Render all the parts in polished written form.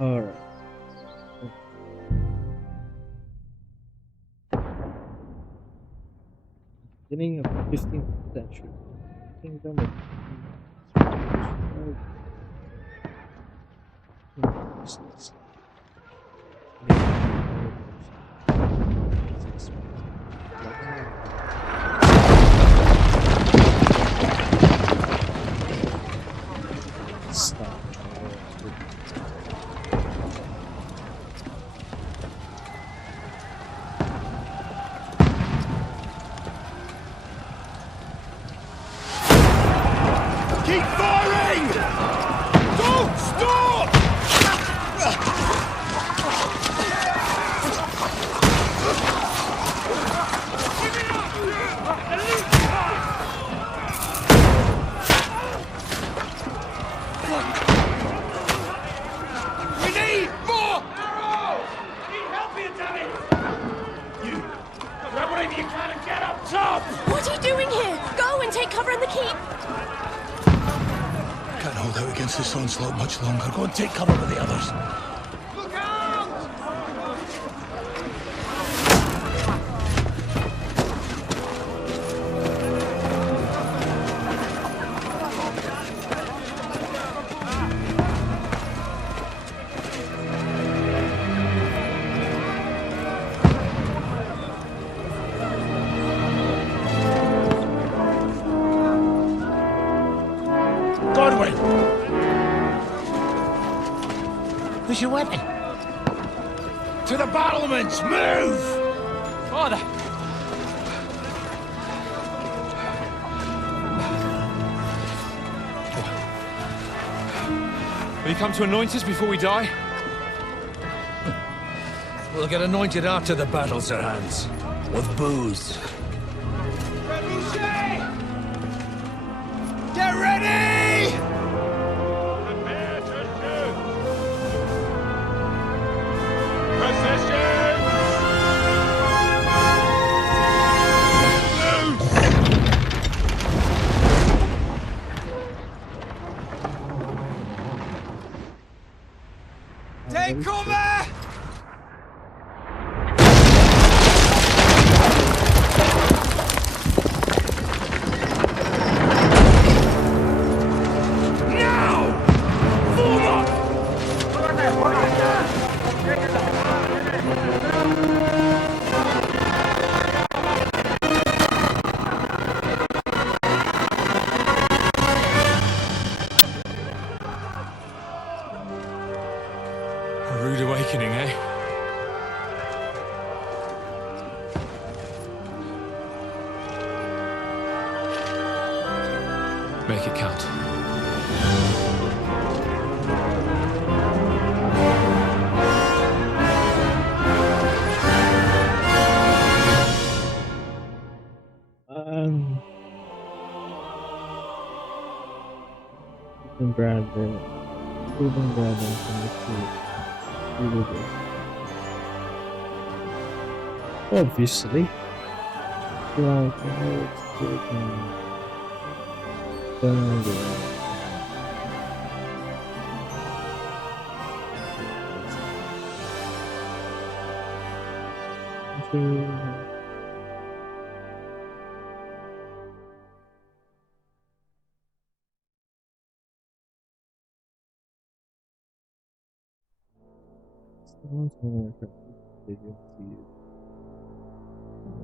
Alright. Beginning of the 15th century. Kingdom of Stop. Keep firing! Don't stop! We need more arrows! Need help here, damn it! You, grab whatever you can and get up top! What are you doing here? Go and take cover in the keep! Can't hold out against this onslaught much longer. Go and take cover with the others. Look out! Godwin! Where's your weapon? To the battlements! Move! Father! Will you come to anoint us before we die? We'll get anointed after the battles are hands. With booze. Get ready! Prepare to shoot! Position! Loose! Take cover! A rude awakening, eh? Make it count. Even Brandon from the crew. Obviously. Like, it's taking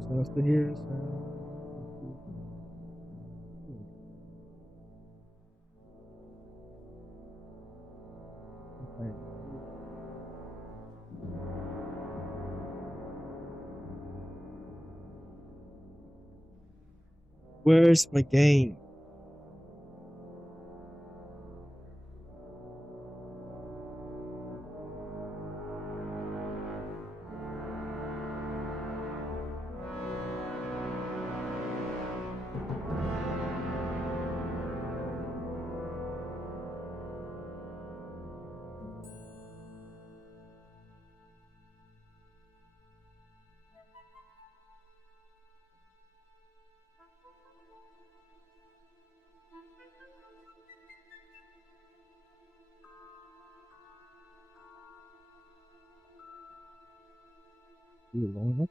Sounds to hear sound. Okay. Where's my game? Ooh, long enough.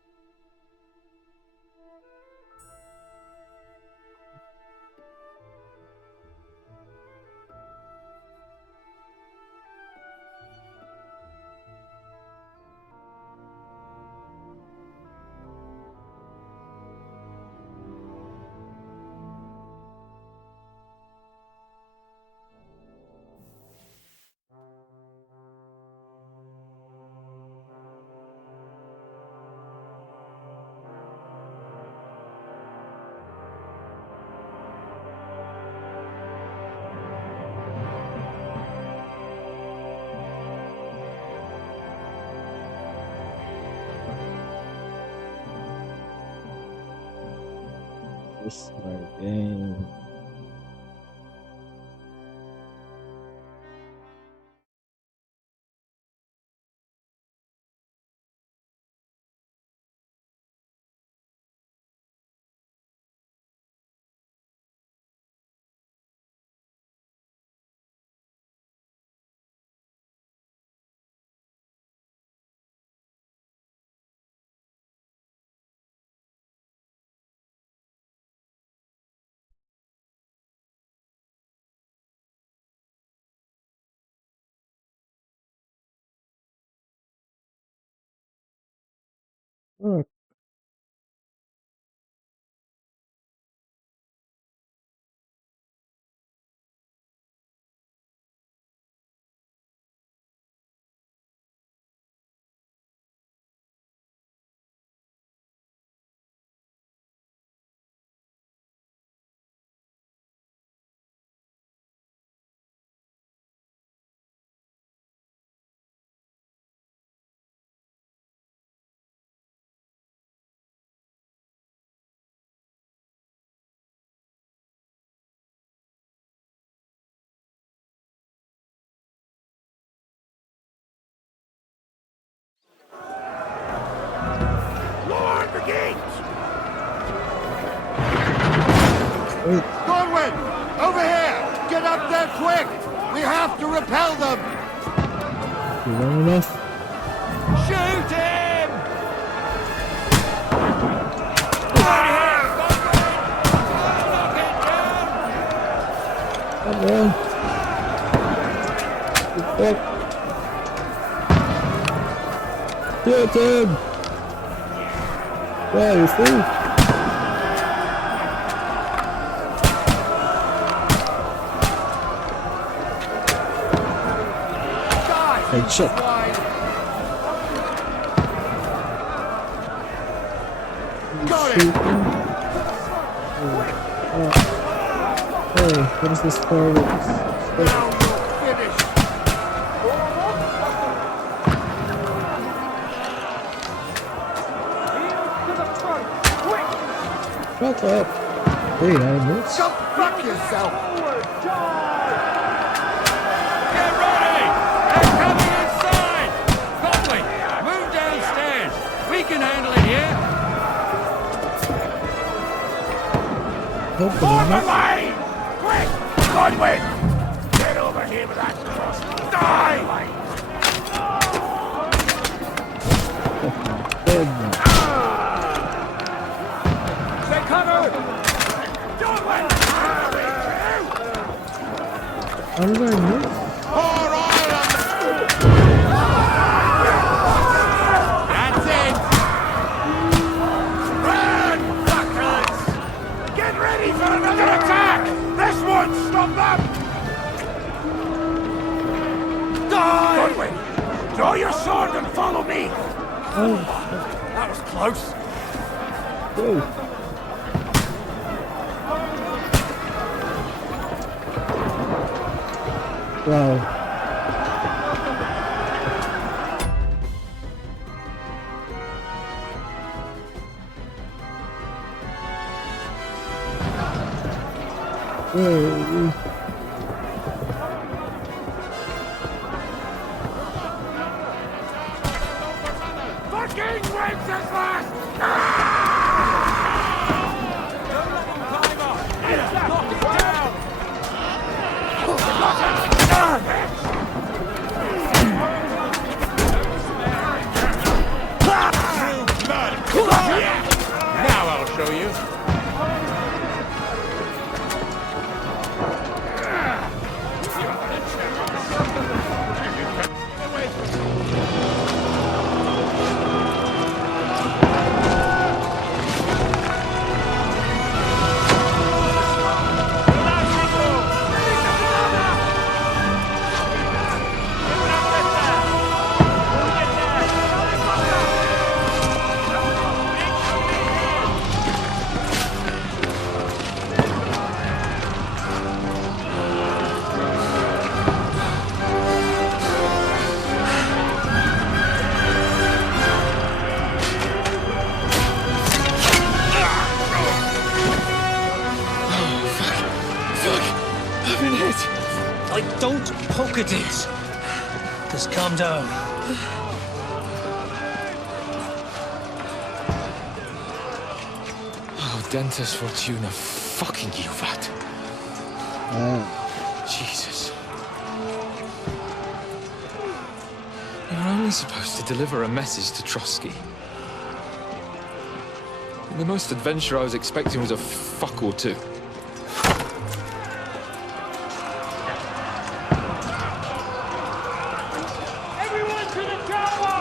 This my game. Oh, Lord the gate! wait. Godwin! Over here! Get up there quick! We have to repel them! Too long enough. Shoot him! Come on. Good fuck. Hit him! Wow, you see? Headshot. Got it! Shoot him. Hey, what is this for? Now you're finished! Fuck up. Wait, I missed. Go fuck yourself! Get ready! They're coming inside! Godwin, move downstairs! We can handle it here! Nope, Form a not. line! Quick! Godwin! Get over here with that cross! Die! Dead now. Take cover! Godwin! How did I miss? Pour oil on the... That's it! Run, fuckers! Get ready for another attack! This won't stop them! Die! Godwin, draw your sword and follow me! Oh, That was close. whoa. Wow. Whoa. Fucking Wenceslas! Don't poke at it. Just calm down. Oh, Dentes Fortuna, fucking you, Vat. Jesus. You're only supposed to deliver a message to Trotsky. And the most adventure I was expecting was a fuck or two. Everyone to the tower!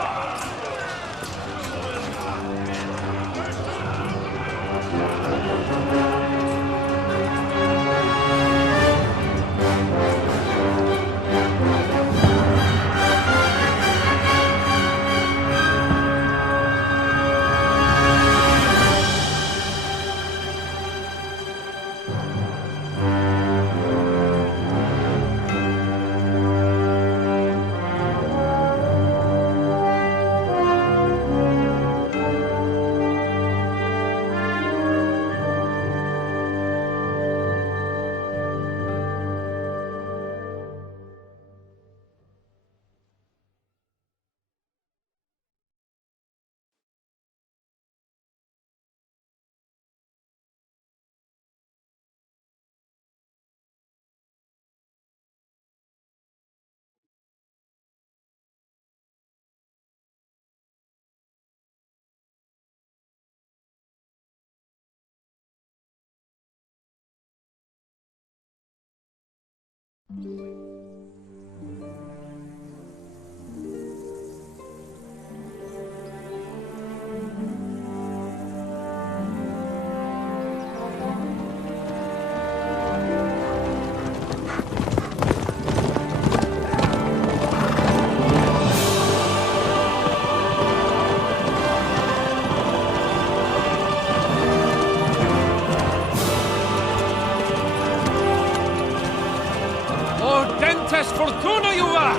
Dentes Fortuna, you vat!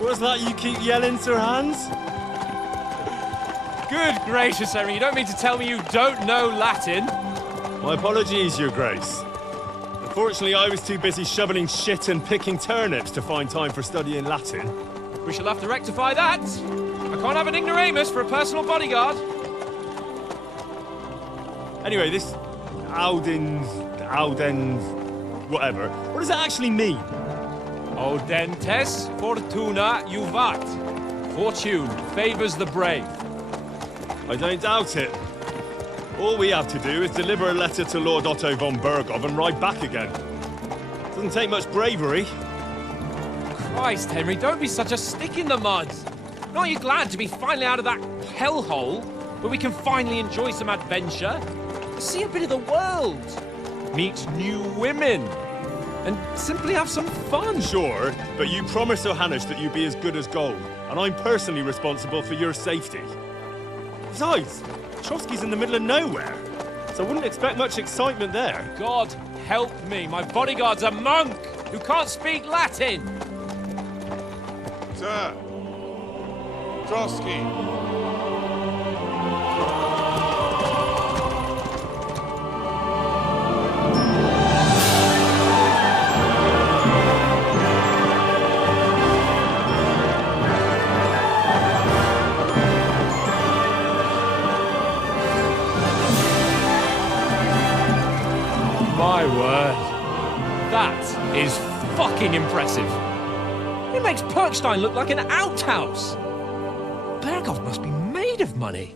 What's that you keep yelling, Sir Hans? Good gracious, Henry, you don't mean to tell me you don't know Latin? My apologies, Your Grace. Unfortunately, I was too busy shoveling shit and picking turnips to find time for studying Latin. We shall have to rectify that. I can't have an ignoramus for a personal bodyguard. Anyway, this Audens, whatever. What does that actually mean? O Dentes Fortuna Juvat. Fortune favors the brave. I don't doubt it. All we have to do is deliver a letter to Lord Otto von Bergov and ride back again. Doesn't take much bravery. Christ, Henry, don't be such a stick in the mud. Aren't you glad to be finally out of that hellhole where we can finally enjoy some adventure? See a bit of the world, meet new women, and simply have some fun. Sure, but you promised Johannes that you'd be as good as gold, and I'm personally responsible for your safety. Besides, Trotsky's in the middle of nowhere, so I wouldn't expect much excitement there. God help me, my bodyguard's a monk who can't speak Latin. Sir, Trotsky. My word. That is fucking impressive. It makes Perkstein look like an outhouse. Bergov must be made of money.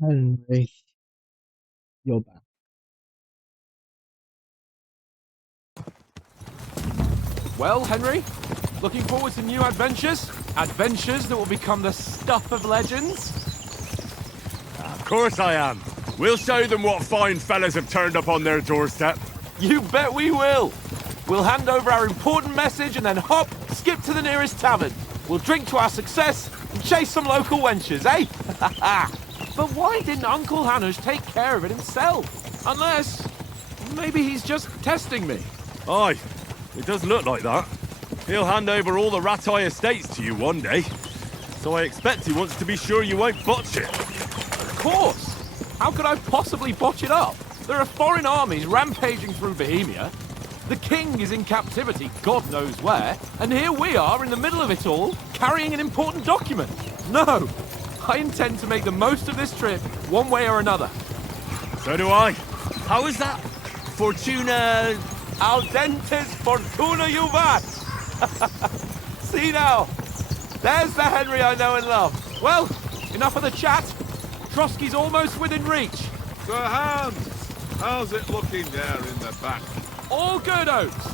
Henry, you're back. Well, Henry, looking forward to new adventures? Adventures that will become the stuff of legends? Of course I am. We'll show them what fine fellas have turned up on their doorstep. You bet we will. We'll hand over our important message and then hop, skip to the nearest tavern. We'll drink to our success and chase some local wenches, eh? But why didn't Uncle Hanush take care of it himself? Unless, maybe he's just testing me. Aye, it does look like that. He'll hand over all the Ratai estates to you one day. So I expect he wants to be sure you won't botch it. Of course! How could I possibly botch it up? There are foreign armies rampaging through Bohemia. The king is in captivity, God knows where, and here we are in the middle of it all, carrying an important document. No! I intend to make the most of this trip, one way or another. So do I. How is that? Fortuna... Al dentes fortuna juvat! See now, there's the Henry I know and love. Well, enough of the chat. Trotsky's almost within reach. Sir Hans, how's it looking there in the back? All good, Oaks.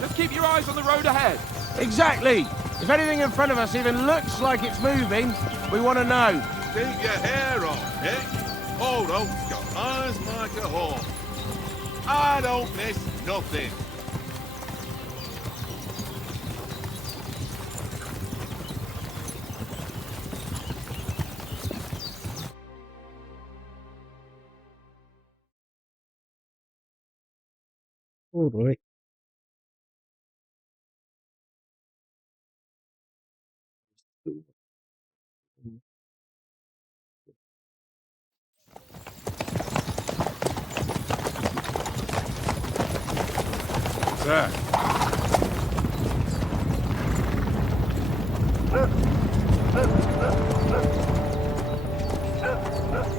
Just keep your eyes on the road ahead. Exactly. If anything in front of us even looks like it's moving, we want to know. Keep your hair on, eh? Old Oak's got eyes like a hawk. I don't miss nothing. All right. Sir.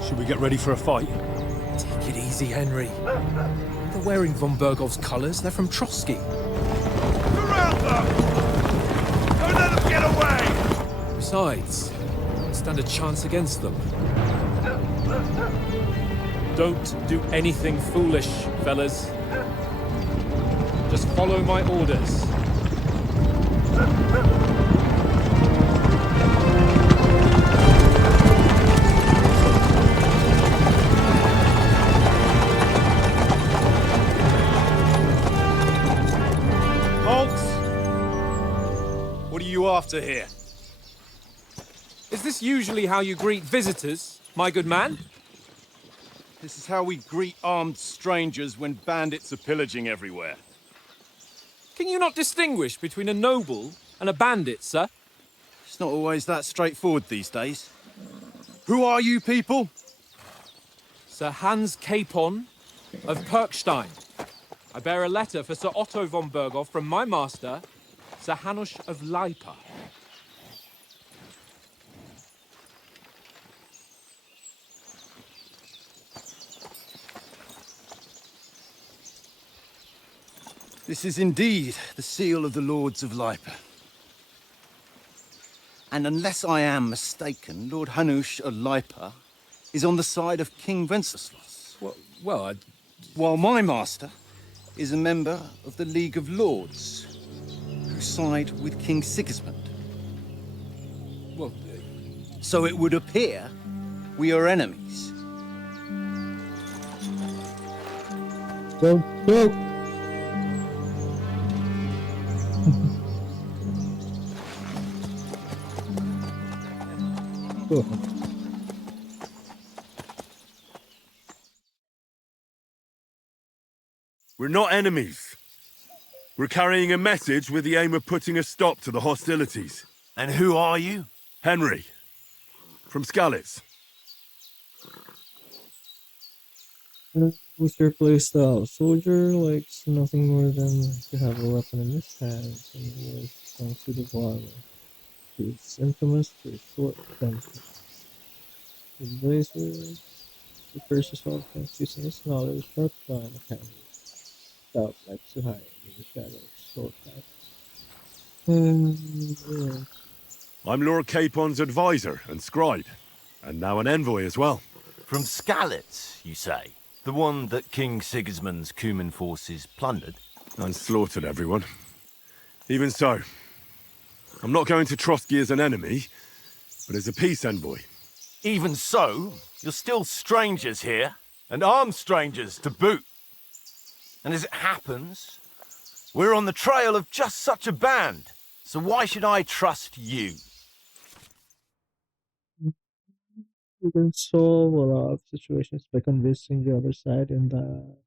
Should we get ready for a fight? Take it easy, Henry. They're wearing von Bergov's colours. They're from Trotsky. Surround them! Don't let them get away! Besides, don't stand a chance against them. Don't do anything foolish, fellas. Just follow my orders. What are you after here? Is this usually how you greet visitors, my good man? This is how we greet armed strangers when bandits are pillaging everywhere. Can you not distinguish between a noble and a bandit, sir? It's not always that straightforward these days. Who are you people? Sir Hans Capon of Perkstein. I bear a letter for Sir Otto von Berghoff from my master, Sir Hanush of Lipa. This is indeed the seal of the Lords of Lipa. And unless I am mistaken, Lord Hanush of Lipa is on the side of King Wenceslas. While my master is a member of the League of Lords, who side with King Sigismund. So it would appear we are enemies. Go, go! Go ahead. We're not enemies. We're carrying a message with the aim of putting a stop to the hostilities. And who are you? Henry, from Skalitz. With your playstyle, soldier likes nothing more than to have a weapon in his hands and wears some suit of armor. He is infamous for his short temper. His blazer refers his offense using his knowledge, sharp gun, and hand. Stout likes to hide in the shadow of short back. I'm Lord Capon's advisor and scribe, and now an envoy as well. From Skalitz, you say? The one that King Sigismund's Cuman forces plundered? And slaughtered everyone. Even so, I'm not going to Trotsky as an enemy, but as a peace envoy. Even so, you're still strangers here, and armed strangers to boot. And as it happens, we're on the trail of just such a band, so why should I trust you? You can solve a lot of situations by convincing the other side in dialogue.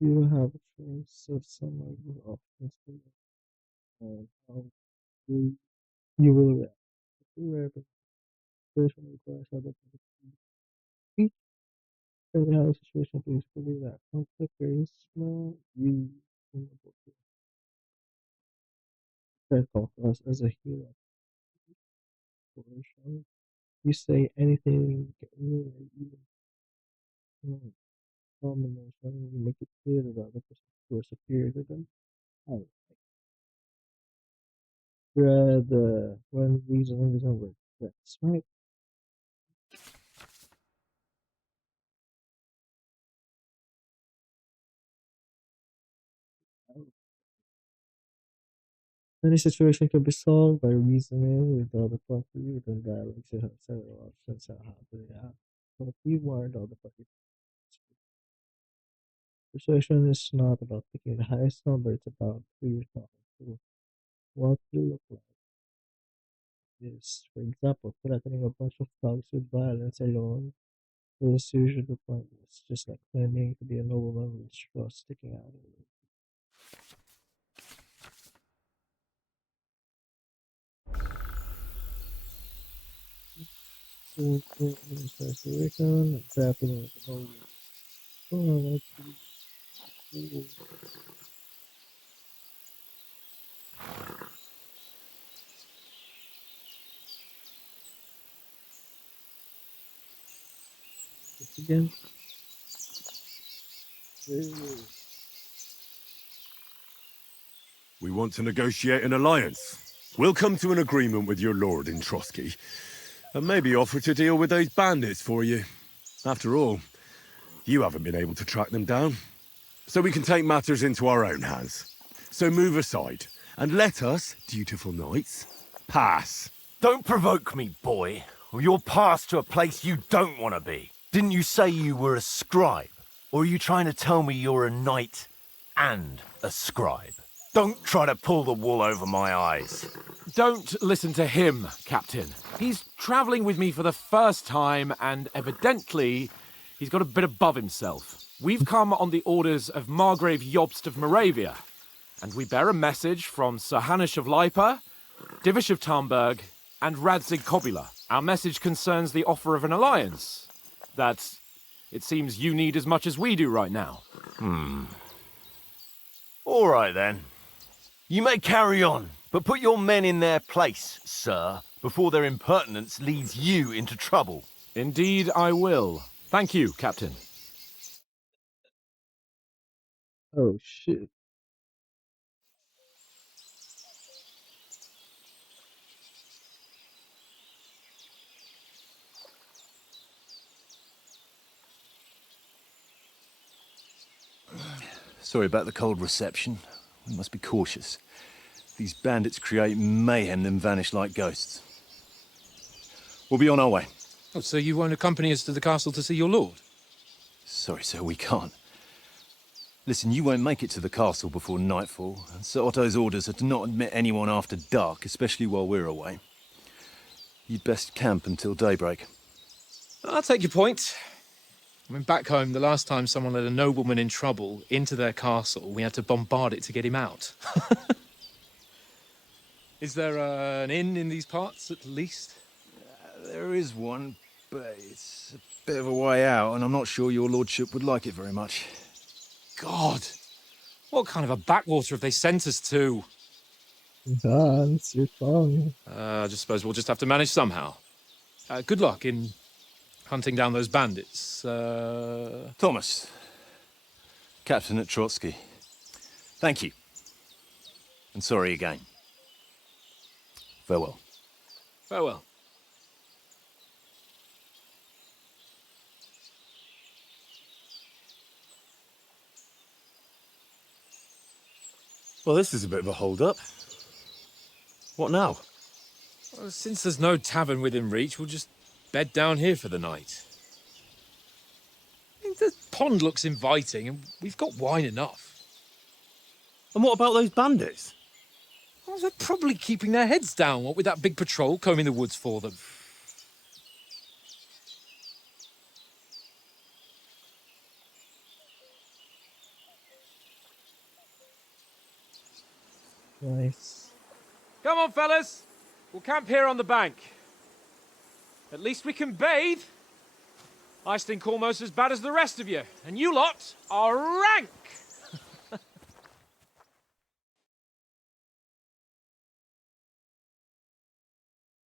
You will have a choice of some of the options and how you will react. Where the situation requires other people to speak, and how the situation basically that conflict charisma, you can talk to us as a hero. You say anything, you combination, you make it clear that the other person you are superior to them. I read when reasoning doesn't work. That's right. Any situation can be solved by reasoning with the other party, then dialogue should have several options on how to react. But we warned the other party. Persuasion is not about picking the highest number, it's about who you're talking to. What you look like is, for example, threatening a bunch of thugs with violence alone is usually pointless, just like claiming to be a nobleman with straw sticking out of it. So, situation, trapping with the whole. Oh, that's pretty cool. It's again. We want to negotiate an alliance. We'll come to an agreement with your lord in Trotsky, and maybe offer to deal with those bandits for you. After all, you haven't been able to track them down. So we can take matters into our own hands. So move aside, and let us, dutiful knights, pass. Don't provoke me, boy, or you'll pass to a place you don't want to be. Didn't you say you were a scribe? Or are you trying to tell me you're a knight and a scribe? Don't try to pull the wool over my eyes. Don't listen to him, Captain. He's travelling with me for the first time, and evidently, he's got a bit above himself. We've come on the orders of Margrave Jobst of Moravia, and we bear a message from Sir Hanush of Lipa, Divish of Tarnberg, and Radzig Kobula. Our message concerns the offer of an alliance that it seems you need as much as we do right now. All right, then. You may carry on, but put your men in their place, sir, before their impertinence leads you into trouble. Indeed, I will. Thank you, Captain. Oh, shit. Sorry about the cold reception. We must be cautious. These bandits create mayhem, then vanish like ghosts. We'll be on our way. Oh, so you won't accompany us to the castle to see your lord? Sorry, sir, we can't. Listen, you won't make it to the castle before nightfall, and Sir Otto's orders are to not admit anyone after dark, especially while we're away. You'd best camp until daybreak. I'll take your point. I mean, back home, the last time someone let a nobleman in trouble into their castle, we had to bombard it to get him out. Is there an inn in these parts, at least? There is one, but it's a bit of a way out, and I'm not sure your lordship would like it very much. God! What kind of a backwater have they sent us to? It's your tongue. I just suppose we'll just have to manage somehow. Good luck in hunting down those bandits. Thomas, Captain at Trotsky. Thank you. And sorry again. Farewell. Farewell. Well, this is a bit of a hold-up. What now? Well, since there's no tavern within reach, we'll just bed down here for the night. I mean, the pond looks inviting, and we've got wine enough. And what about those bandits? Well, they're probably keeping their heads down, what with that big patrol combing the woods for them. Nice. Come on, fellas. We'll camp here on the bank. At least we can bathe. I stink almost as bad as the rest of you, and you lot are rank!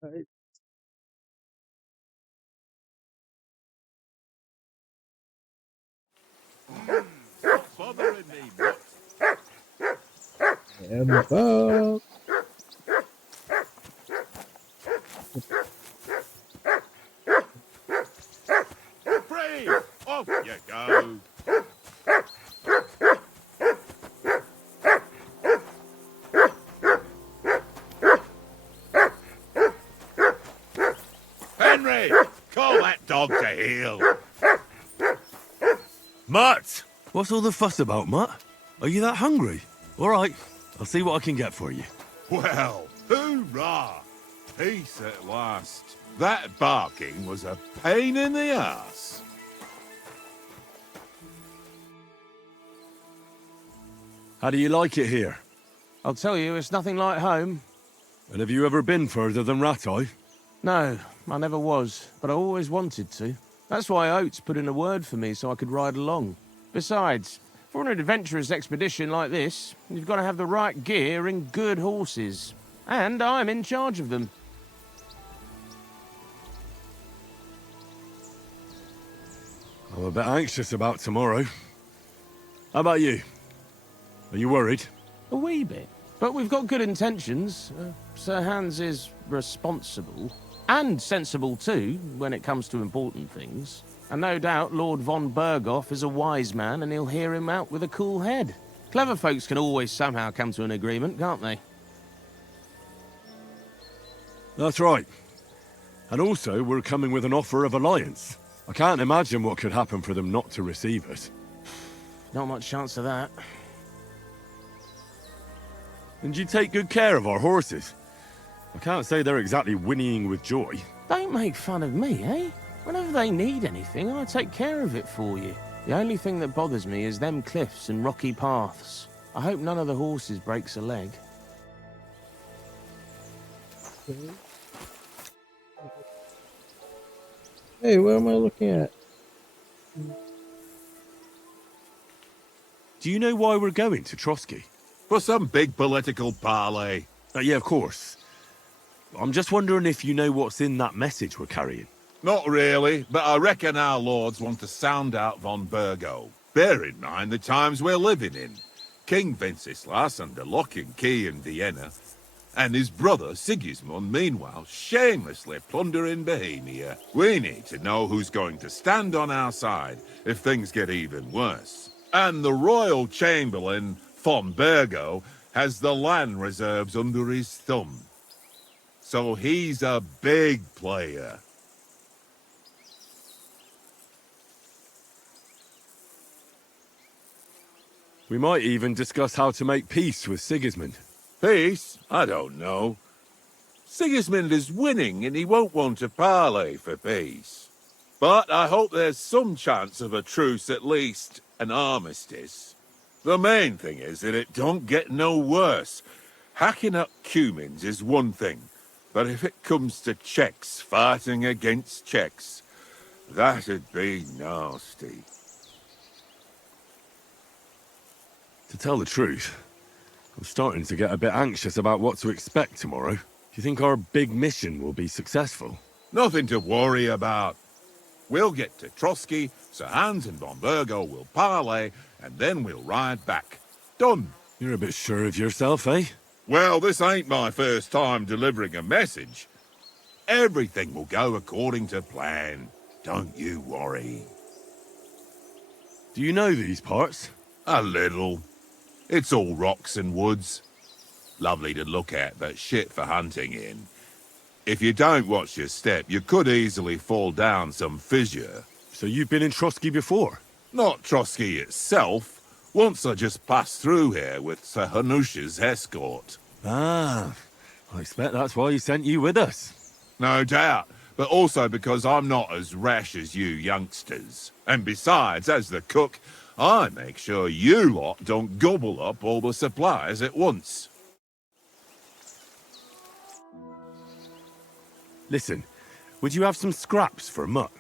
Right. Stop bothering me, mutt. And up. Free! Off you go. Henry! Call that dog to heel. Mutt! What's all the fuss about, Mutt? Are you that hungry? All right, I'll see what I can get for you. Well, hoorah! Peace at last. That barking was a pain in the ass. How do you like it here? I'll tell you, it's nothing like home. And have you ever been further than Rattay? No, I never was, but I always wanted to. That's why Oates put in a word for me so I could ride along. Besides, for an adventurous expedition like this, you've got to have the right gear and good horses. And I'm in charge of them. I'm a bit anxious about tomorrow. How about you? Are you worried? A wee bit. But we've got good intentions. Sir Hans is responsible. And sensible too, when it comes to important things. And no doubt Lord von Berghoff is a wise man and he'll hear him out with a cool head. Clever folks can always somehow come to an agreement, can't they? That's right. And also, we're coming with an offer of alliance. I can't imagine what could happen for them not to receive it. Not much chance of that. And you take good care of our horses. I can't say they're exactly whinnying with joy. Don't make fun of me, eh? Whenever they need anything, I take care of it for you. The only thing that bothers me is them cliffs and rocky paths. I hope none of the horses breaks a leg. Hey, what am I looking at? Do you know why we're going to Trotsky? For some big political parley. Yeah, of course. I'm just wondering if you know what's in that message we're carrying. Not really, but I reckon our lords want to sound out von Bergo. Bear in mind the times we're living in. King Wenceslas under lock and key in Vienna, and his brother Sigismund, meanwhile, shamelessly plundering Bohemia. We need to know who's going to stand on our side if things get even worse. And the royal chamberlain, von Bergo, has the land reserves under his thumb. So he's a big player. We might even discuss how to make peace with Sigismund. Peace? I don't know. Sigismund is winning and he won't want to parley for peace. But I hope there's some chance of a truce, at least an armistice. The main thing is that it don't get no worse. Hacking up Cumins is one thing, but if it comes to Czechs fighting against Czechs, that'd be nasty. To tell the truth, I'm starting to get a bit anxious about what to expect tomorrow. Do you think our big mission will be successful? Nothing to worry about. We'll get to Trotsky, Sir Hans and von Bergo will parley, and then we'll ride back. Done. You're a bit sure of yourself, eh? Well, this ain't my first time delivering a message. Everything will go according to plan. Don't you worry. Do you know these parts? A little. It's all rocks and woods. Lovely to look at, but shit for hunting in. If you don't watch your step, you could easily fall down some fissure. So you've been in Trotsky before? Not Trotsky itself. Once I just passed through here with Sir Hanush's escort. Ah, I expect that's why he sent you with us. No doubt, but also because I'm not as rash as you youngsters. And besides, as the cook, I make sure you lot don't gobble up all the supplies at once. Listen, would you have some scraps for Mutt?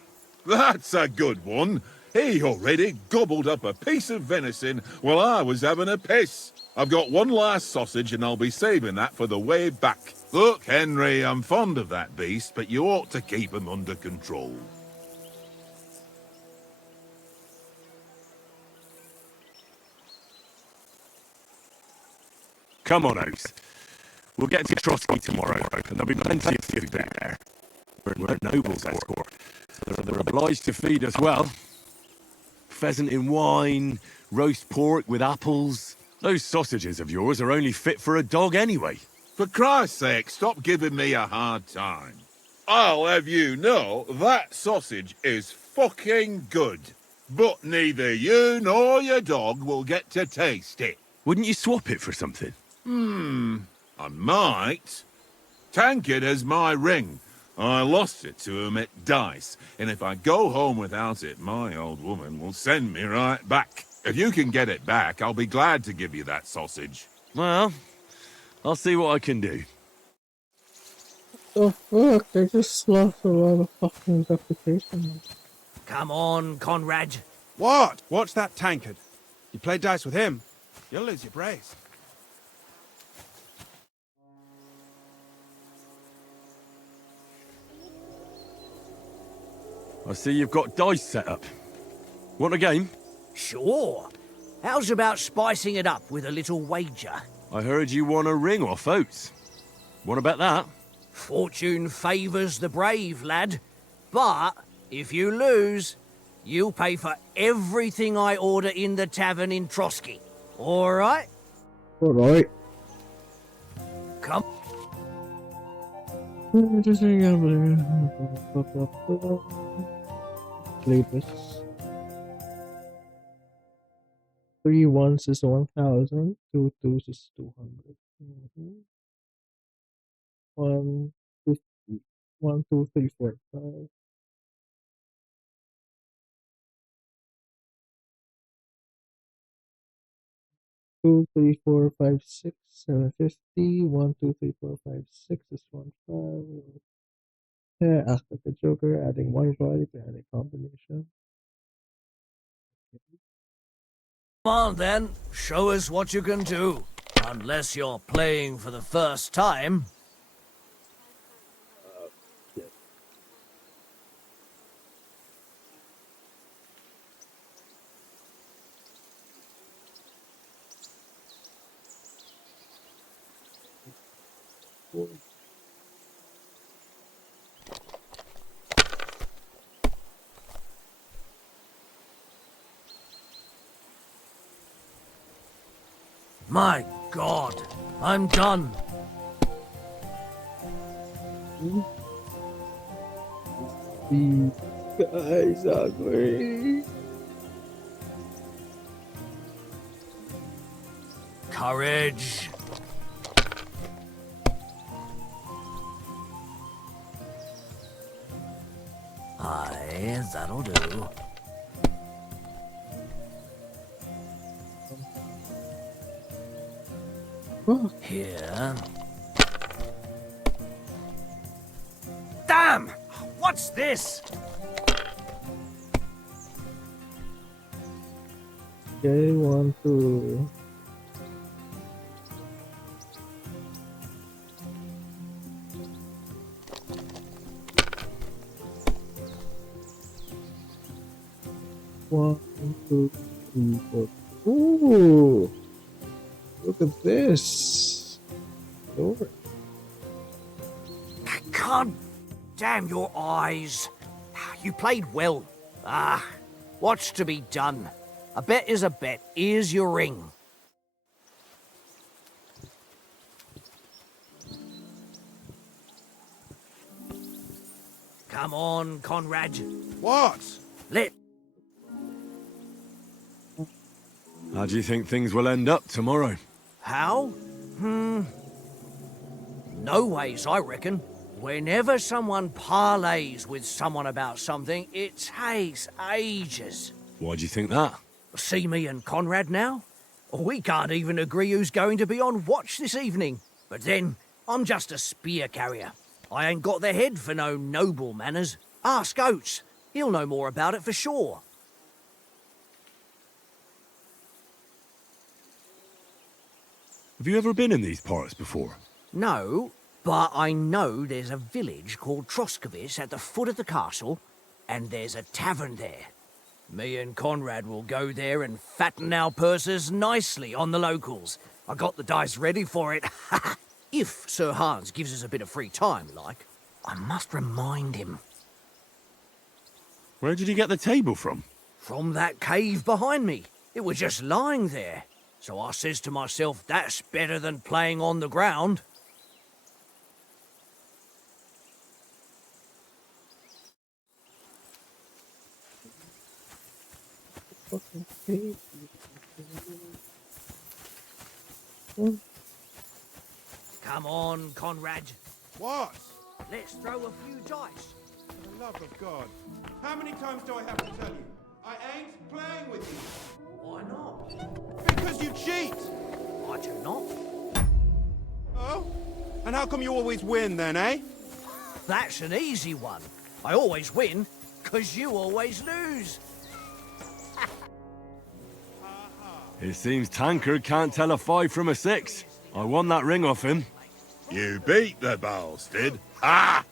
That's a good one. He already gobbled up a piece of venison while I was having a piss. I've got one last sausage and I'll be saving that for the way back. Look, Henry, I'm fond of that beast, but you ought to keep him under control. Come on, Oaks. We'll get to Trotsky tomorrow, and there'll be plenty of food there. We're nobles escort, so they're obliged to feed us well. Pheasant in wine, roast pork with apples. Those sausages of yours are only fit for a dog anyway. For Christ's sake, stop giving me a hard time. I'll have you know that sausage is fucking good. But neither you nor your dog will get to taste it. Wouldn't you swap it for something? I might. Tankard has my ring. I lost it to him at dice, and if I go home without it, my old woman will send me right back. If you can get it back, I'll be glad to give you that sausage. Well, I'll see what I can do. Oh fuck, I just lost a lot of fucking reputation. Come on, Conrad. What? Watch that tankard. You play dice with him, you'll lose your brace. I see you've got dice set up. Want a game? Sure. How's about spicing it up with a little wager? I heard you won a ring off Oates. Want to bet that? Fortune favours the brave, lad. But if you lose, you'll pay for everything I order in the tavern in Trotsky. All right? All right. Come. Just play this. 3 ones is 1,000. 2 twos is 200. 1, 2, 1, 2, 3, 4, 5. 2, 3, 4, 5, 6, 750. 1, 2, 3, 4, 5, 6 is 1, 5. Yeah, after the Joker, adding 1 body to add a combination. Come on then, show us what you can do. Unless you're playing for the first time. My God, I'm done. These guys are great. Courage. Aye, that'll do. Here. Damn! What's this? Okay, 1, 2. One, 2, 3, 4. Ooh! Look at this. Over. God damn your eyes. You played well. Ah, what's to be done? A bet is a bet. Here's your ring. Come on, Conrad. What? Let. How do you think things will end up tomorrow? How? No ways, I reckon. Whenever someone parleys with someone about something, it takes ages. Why do you think that? See me and Conrad now? We can't even agree who's going to be on watch this evening. But then, I'm just a spear carrier. I ain't got the head for no noble manners. Ask Oates. He'll know more about it for sure. Have you ever been in these parts before? No, but I know there's a village called Troskovitz at the foot of the castle, and there's a tavern there. Me and Conrad will go there and fatten our purses nicely on the locals. I got the dice ready for it. If Sir Hans gives us a bit of free time, like. I must remind him. Where did you get the table from? From that cave behind me. It was just lying there. So I says to myself, that's better than playing on the ground. Come on, Conrad. What? Let's throw a few dice. For the love of God. How many times do I have to tell you? I ain't playing with you. Why not? Because you cheat. I do not. Oh? And how come you always win then, eh? That's an easy one. I always win, 'cause you always lose. It seems Tankard can't tell a 5 from a 6. I won that ring off him. You beat the bastard. Ah!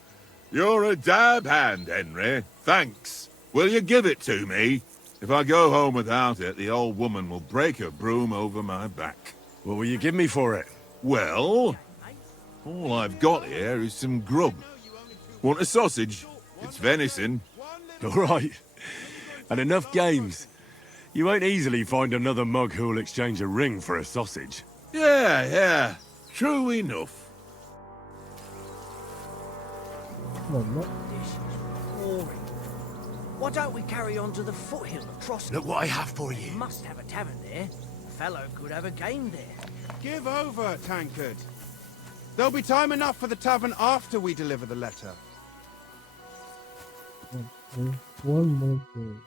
You're a dab hand, Henry. Thanks. Will you give it to me? If I go home without it, the old woman will break her broom over my back. What will you give me for it? Well, all I've got here is some grub. Want a sausage? It's venison. All right. And enough games. You won't easily find another mug who'll exchange a ring for a sausage. Yeah. True enough. This is boring. Why don't we carry on to the foothill of Trotsky? Look what I have for you. Must have a tavern there. A fellow could have a game there. Give over, Tankard. There'll be time enough for the tavern after we deliver the letter. One more game.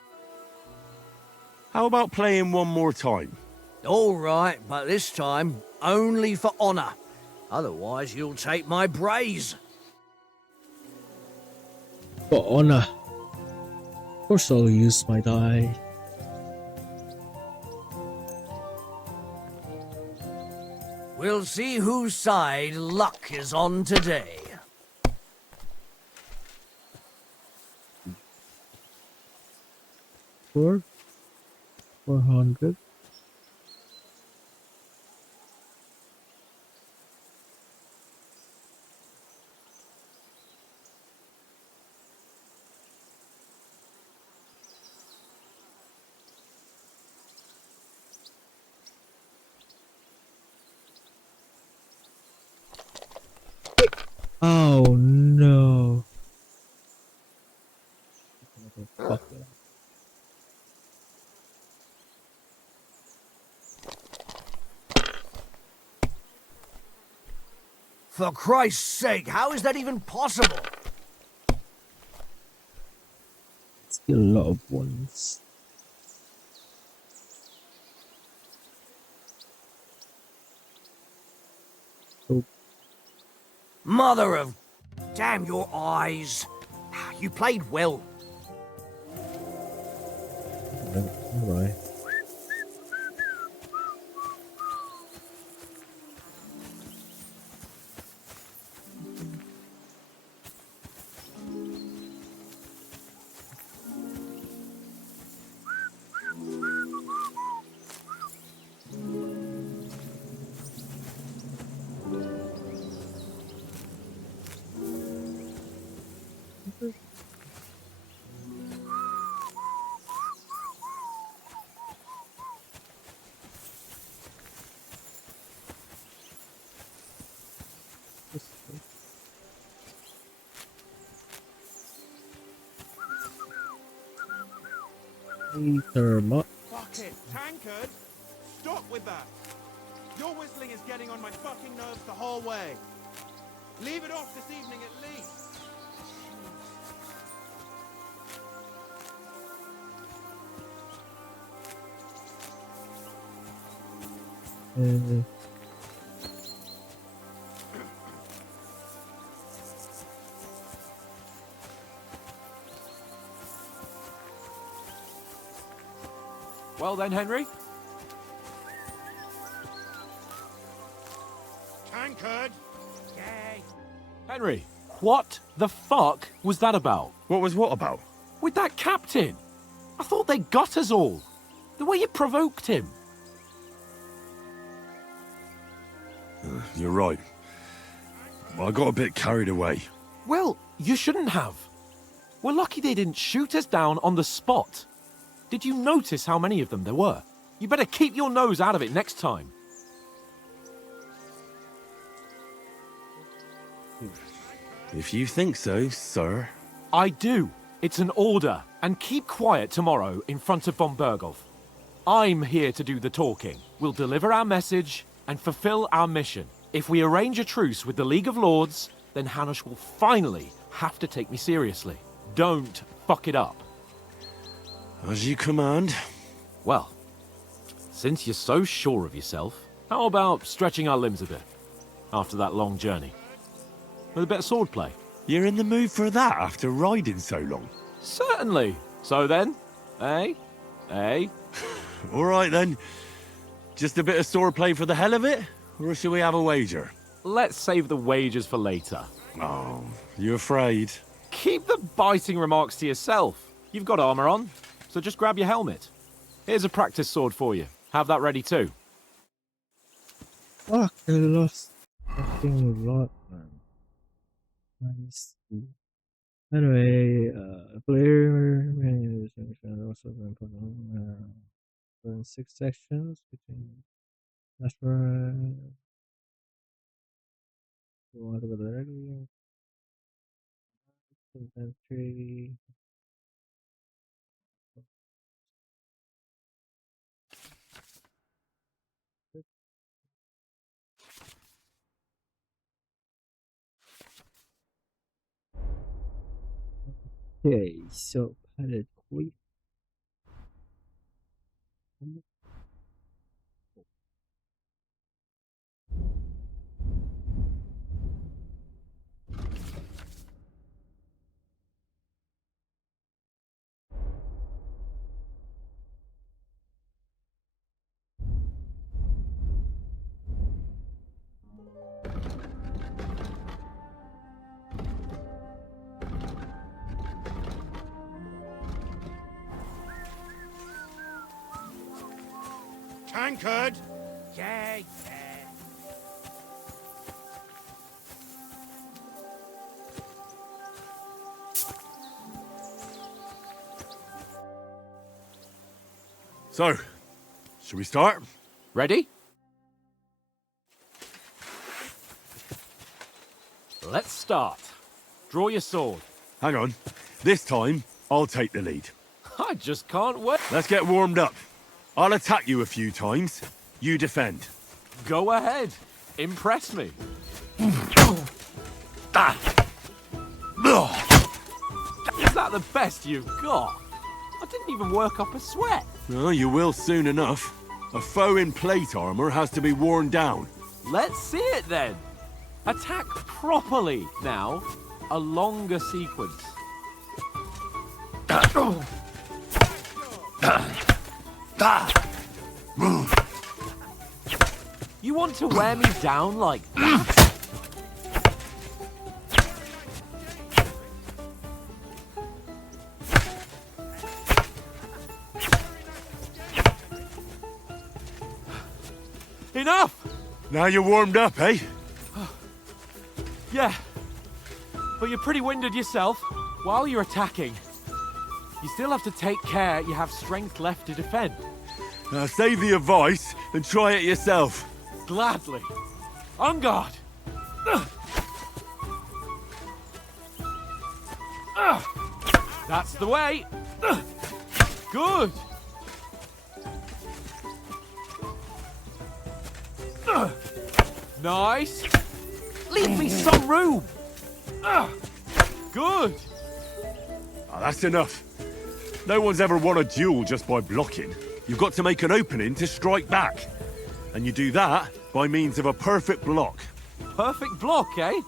How about playing one more time? All right, but this time only for honor. Otherwise, you'll take my braze. For honor. Of course I'll use my die. We'll see whose side luck is on today. For 400. Oh no. Fuck that. For Christ's sake, how is that even possible? Still a lot of ones. Oh. Mother of... Damn your eyes. You played well. Alright. Thermot. Fuck it, Tankard! Stop with that! Your whistling is getting on my fucking nerves the whole way. Leave it off this evening at least. Well then, Henry? Tankard! Yay! Henry, what the fuck was that about? What was what about? With that captain? I thought they got us all. The way you provoked him. You're right. I got a bit carried away. Well, you shouldn't have. We're lucky they didn't shoot us down on the spot. Did you notice how many of them there were? You better keep your nose out of it next time. If you think so, sir. I do. It's an order. And keep quiet tomorrow in front of von Berghoff. I'm here to do the talking. We'll deliver our message and fulfill our mission. If we arrange a truce with the League of Lords, then Hanush will finally have to take me seriously. Don't fuck it up. As you command. Well, since you're so sure of yourself, how about stretching our limbs a bit after that long journey? With a bit of swordplay. You're in the mood for that after riding so long? Certainly. So then, eh? Eh? All right then. Just a bit of swordplay for the hell of it? Or shall we have a wager? Let's save the wagers for later. Oh, you afraid? Keep the biting remarks to yourself. You've got armor on, so just grab your helmet. Here's a practice sword for you. Have that ready too. Fuck, I lost fucking lot, man. Minus 2. Anyway, player menus and also been put on 6 sections between national whatever infantry. Okay, so padded quick. Tankard! Yay! So, shall we start? Ready? Let's start. Draw your sword. Hang on. This time, I'll take the lead. I just can't wait. Let's get warmed up. I'll attack you a few times. You defend. Go ahead. Impress me. Is that the best you've got? I didn't even work up a sweat. Oh, you will soon enough. A foe in plate armor has to be worn down. Let's see it then. Attack properly now. A longer sequence. You want to wear me down like that? Enough! Now you're warmed up, eh? Yeah. But you're pretty winded yourself. While you're attacking, you still have to take care you have strength left to defend. Now save the advice and try it yourself. Gladly. On guard. That's the way. Good. Nice. Leave me some room. Good. Oh, that's enough. No one's ever won a duel just by blocking. You've got to make an opening to strike back. And you do that by means of a perfect block. Perfect block, eh?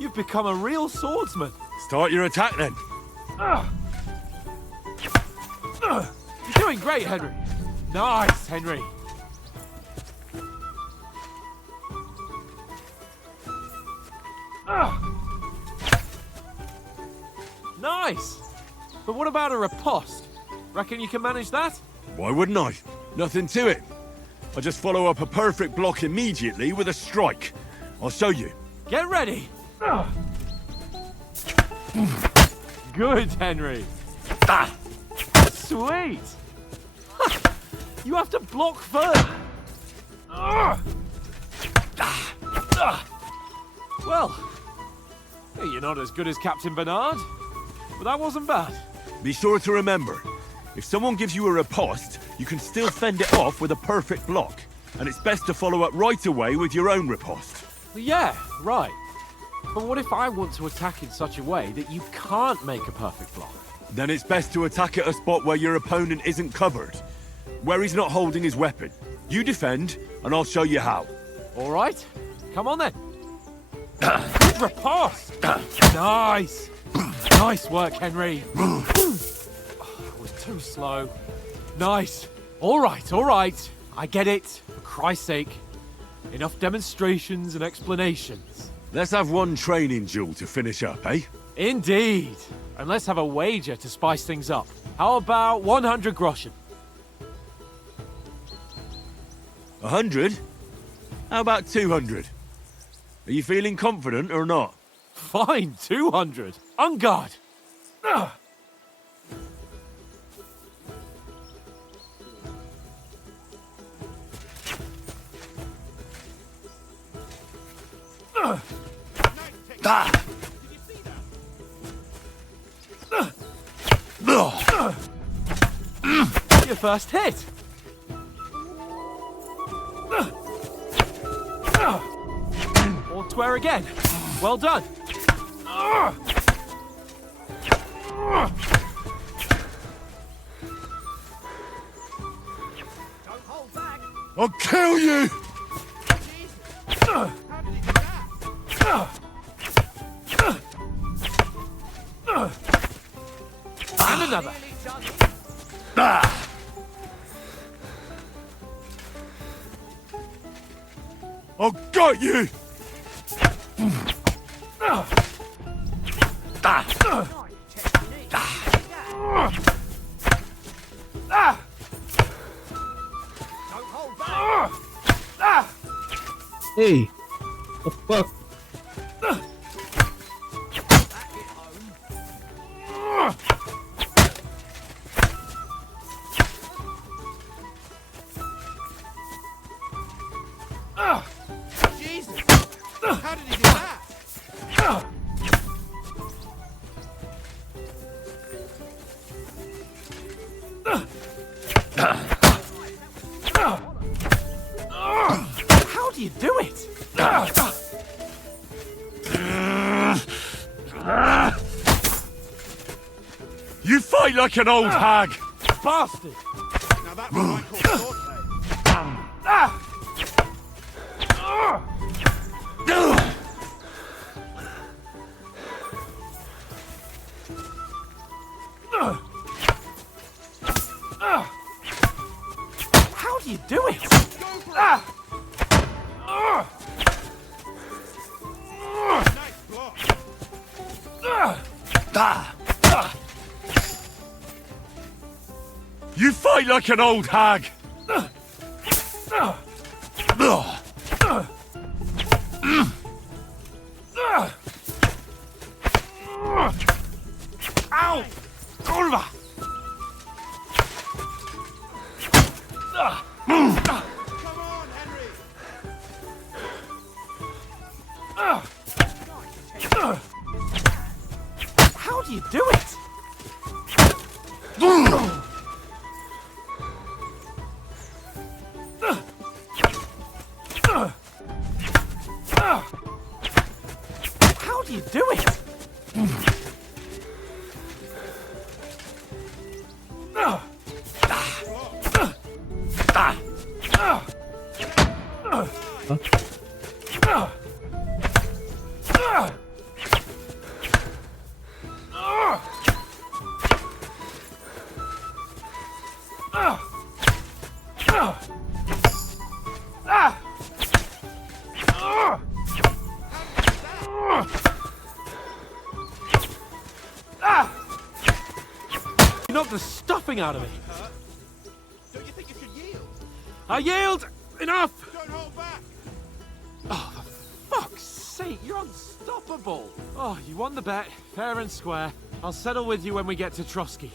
You've become a real swordsman. Start your attack then. You're doing great, Henry. Nice, Henry. Nice. But what about a riposte? Reckon you can manage that? Why wouldn't I? Nothing to it. I just follow up a perfect block immediately with a strike. I'll show you. Get ready. Good, Henry. Sweet. You have to block first. Well, you're not as good as Captain Bernard, but that wasn't bad. Be sure to remember, if someone gives you a riposte, you can still fend it off with a perfect block. And it's best to follow up right away with your own riposte. Yeah, right. But what if I want to attack in such a way that you can't make a perfect block? Then it's best to attack at a spot where your opponent isn't covered. Where he's not holding his weapon. You defend, and I'll show you how. All right. Come on then. Good riposte. Nice. Nice work, Henry. Oh, that was too slow. Nice. All right. I get it. For Christ's sake. Enough demonstrations and explanations. Let's have one training duel to finish up, eh? Indeed. And let's have a wager to spice things up. How about 100 groschen? 100? How about 200? Are you feeling confident or not? Fine, 200. On guard. Your first hit. All square again. Well done. I'll kill you! And another. I've got you! Hey, the fuck? Jesus! How did he do that? How do you do it? You fight like an old hag! Bastard! Now that was I call swordplay. How do you do it? Nice block. You fight like an old hag! Ow! Kurva! Come on, Henry. How do you do it? How do you do it? You knocked the stuffing out of me. Don't you think you should yield? I yield! Enough! Don't hold back! Oh, for fuck's sake, you're unstoppable! Oh, you won the bet, fair and square. I'll settle with you when we get to Trotsky.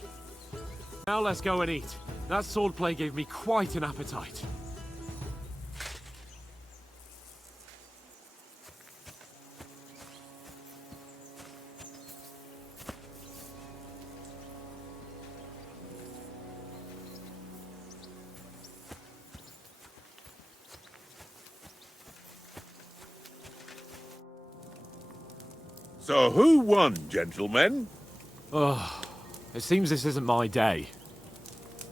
Now let's go and eat. That swordplay gave me quite an appetite. So who won, gentlemen? Oh, it seems this isn't my day.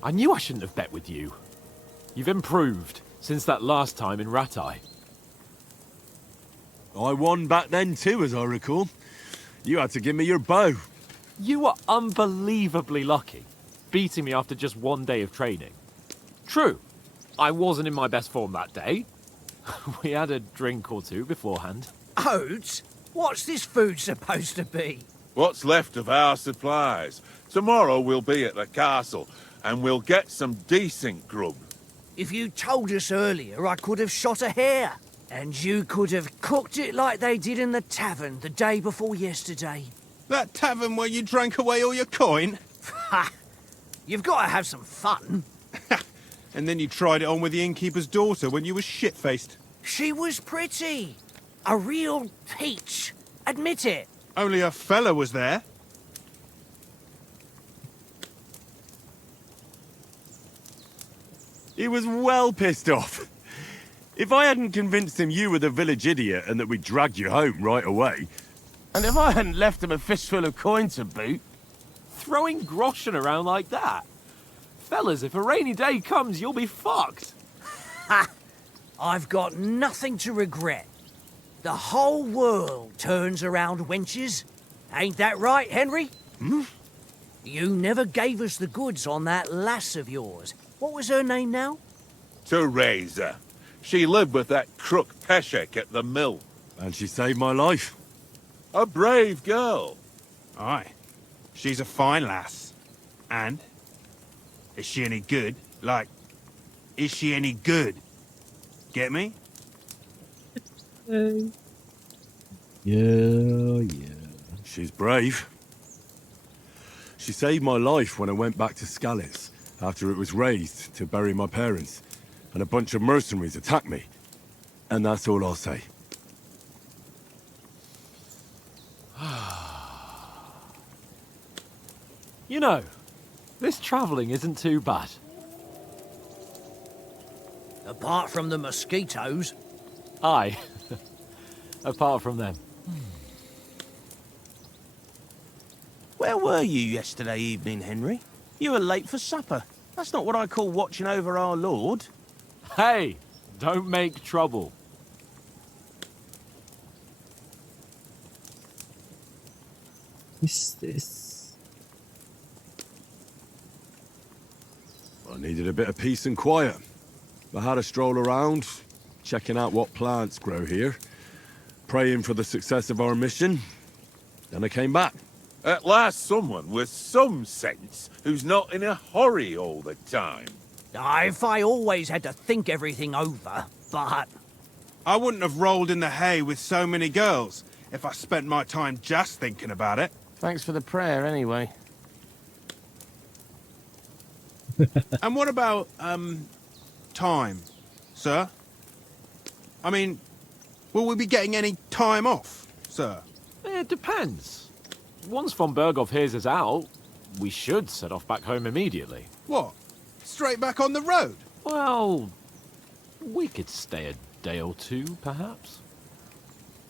I knew I shouldn't have bet with you. You've improved since that last time in Ratai. I won back then too, as I recall. You had to give me your bow. You were unbelievably lucky, beating me after just one day of training. True, I wasn't in my best form that day. We had a drink or two beforehand. Oats? What's this food supposed to be? What's left of our supplies. Tomorrow we'll be at the castle, and we'll get some decent grub. If you told us earlier, I could have shot a hare. And you could have cooked it like they did in the tavern the day before yesterday. That tavern where you drank away all your coin? Ha! You've got to have some fun. And then you tried it on with the innkeeper's daughter when you were shit-faced. She was pretty. A real peach. Admit it. Only a fella was there. He was well pissed off. If I hadn't convinced him you were the village idiot and that we'd drag you home right away, And if I hadn't left him a fistful of coin to boot, Throwing groschen around like that? Fellas, if a rainy day comes, you'll be fucked. Ha! I've got nothing to regret. The whole world turns around wenches. Ain't that right, Henry? Hmm? You never gave us the goods on that lass of yours. What was her name now? Teresa. She lived with that crook Peshek at the mill. And she saved my life. A brave girl. Aye. She's a fine lass. And? Is she any good? Like, is she any good? Get me? Yeah, yeah. She's brave. She saved my life when I went back to Skalitz after it was raised to bury my parents, and a bunch of mercenaries attacked me. And that's all I'll say. You know, this travelling isn't too bad. Apart from the mosquitoes. Aye. Apart from them. where were you yesterday evening, Henry? You were late for supper. That's not what I call watching over our lord. Hey, don't make trouble. What's this? I needed a bit of peace and quiet. I had a stroll around, checking out what plants grow here, praying for the success of our mission. Then I came back. At last someone with some sense who's not in a hurry all the time. If I always had to think everything over, but... I wouldn't have rolled in the hay with so many girls if I spent my time just thinking about it. Thanks for the prayer, anyway. And what about, time, sir? I mean, will we be getting any time off, sir? It depends. Once von Berghoff hears us out, we should set off back home immediately. What? Straight back on the road? Well, we could stay a day or two, perhaps.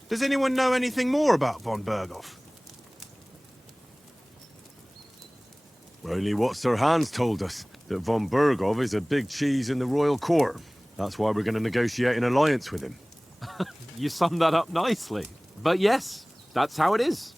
Does anyone know anything more about von Berghoff? Only what Sir Hans told us, that von Berghoff is a big cheese in the royal court. That's why we're going to negotiate an alliance with him. You summed that up nicely. But yes, that's how it is.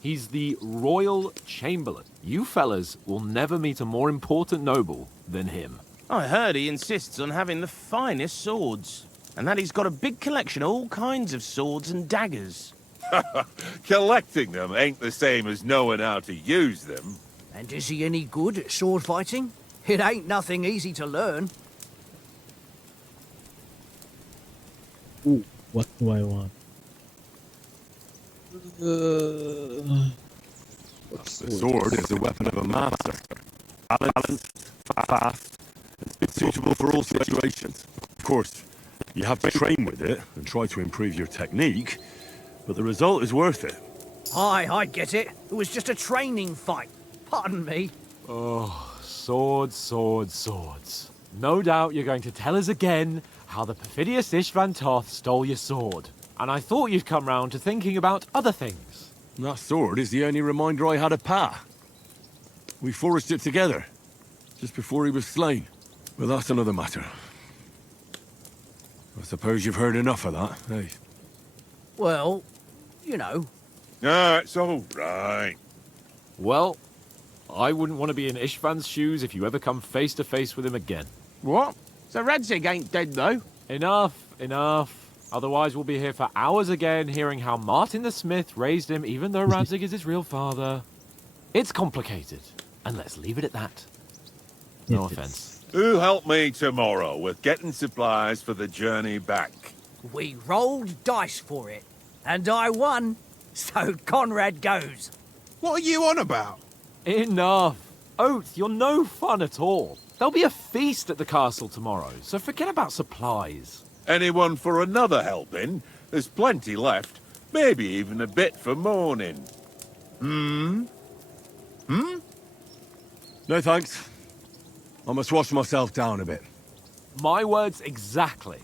He's the Royal Chamberlain. You fellas will never meet a more important noble than him. I heard he insists on having the finest swords, and that he's got a big collection of all kinds of swords and daggers. Collecting them ain't the same as knowing how to use them. And is he any good at sword fighting? It ain't nothing easy to learn. Ooh, what do I want? The sword is the weapon of a master. Balanced, fast, and suitable for all situations. Of course, you have to train with it and try to improve your technique, but the result is worth it. Aye, I get it. It was just a training fight. Pardon me. Oh, swords, swords, swords. No doubt you're going to tell us again how the perfidious Istvan Toth stole your sword. And I thought you'd come round to thinking about other things. That sword is the only reminder I had of Pa. We forged it together, just before he was slain. But that's another matter. I suppose you've heard enough of that, eh? Well, you know. Ah, it's all right. Well, I wouldn't want to be in Istvan's shoes if you ever come face to face with him again. What? So Radzig ain't dead, though? Enough, enough. Otherwise we'll be here for hours again hearing how Martin the Smith raised him even though Radzig is his real father. It's complicated, and let's leave it at that. No offense. Who help me tomorrow with getting supplies for the journey back? We rolled dice for it, and I won. So Conrad goes. What are you on about? Enough. Oath, you're no fun at all. There'll be a feast at the castle tomorrow, so forget about supplies. Anyone for another helping? There's plenty left. Maybe even a bit for morning. Hmm? No thanks. I must wash myself down a bit. My words exactly.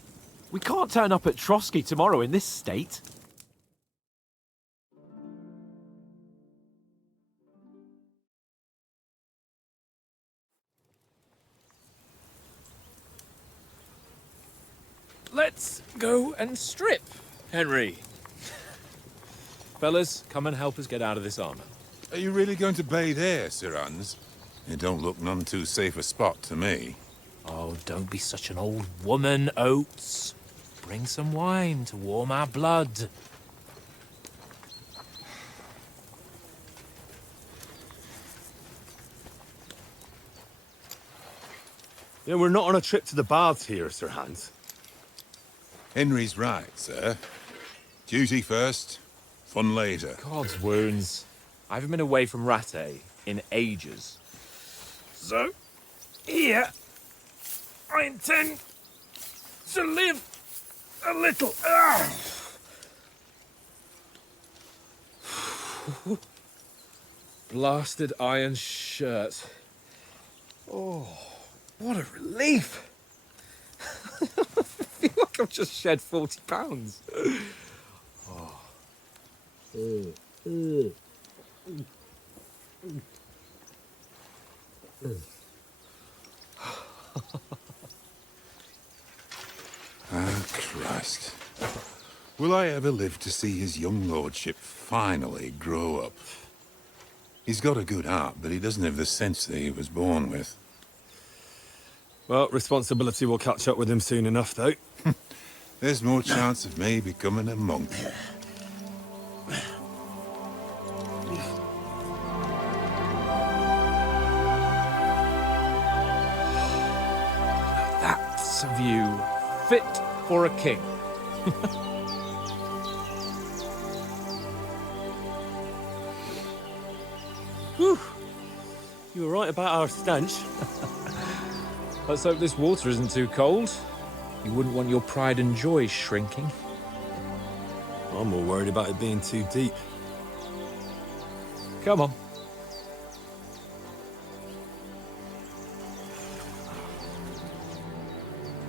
We can't turn up at Trotsky tomorrow in this state. Let's go and strip, Henry. Fellas, come and help us get out of this armor. Are you really going to bathe here, Sir Hans? It don't look none too safe a spot to me. Oh, don't be such an old woman, Oates. Bring some wine to warm our blood. Yeah, we're not on a trip to the baths here, Sir Hans. Henry's right, sir. Duty first, fun later. God's wounds. I haven't been away from Rattay in ages. So, here, I intend to live a little. Blasted iron shirt. Oh, what a relief. I feel like I've just shed 40 pounds. Oh. Ah, Christ. Will I ever live to see his young lordship finally grow up? He's got a good heart, but he doesn't have the sense that he was born with. Well, responsibility will catch up with him soon enough, though. There's more chance of me becoming a monk. That's a view fit for a king. Whew. You were right about our stench. Let's hope this water isn't too cold. You wouldn't want your pride and joy shrinking. I'm more worried about it being too deep. Come on.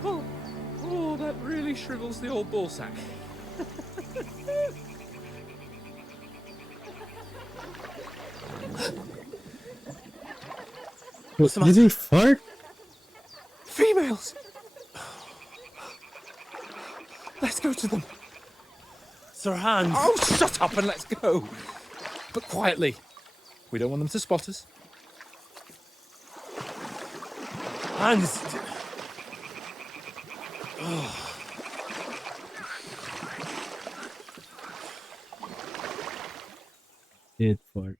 Oh, that really shrivels the old ball sack. Did he fart? Females! Let's go to them. Sir Hans! Oh, shut up and let's go! but quietly. We don't want them to spot us. Hans! Oh. Dead fart.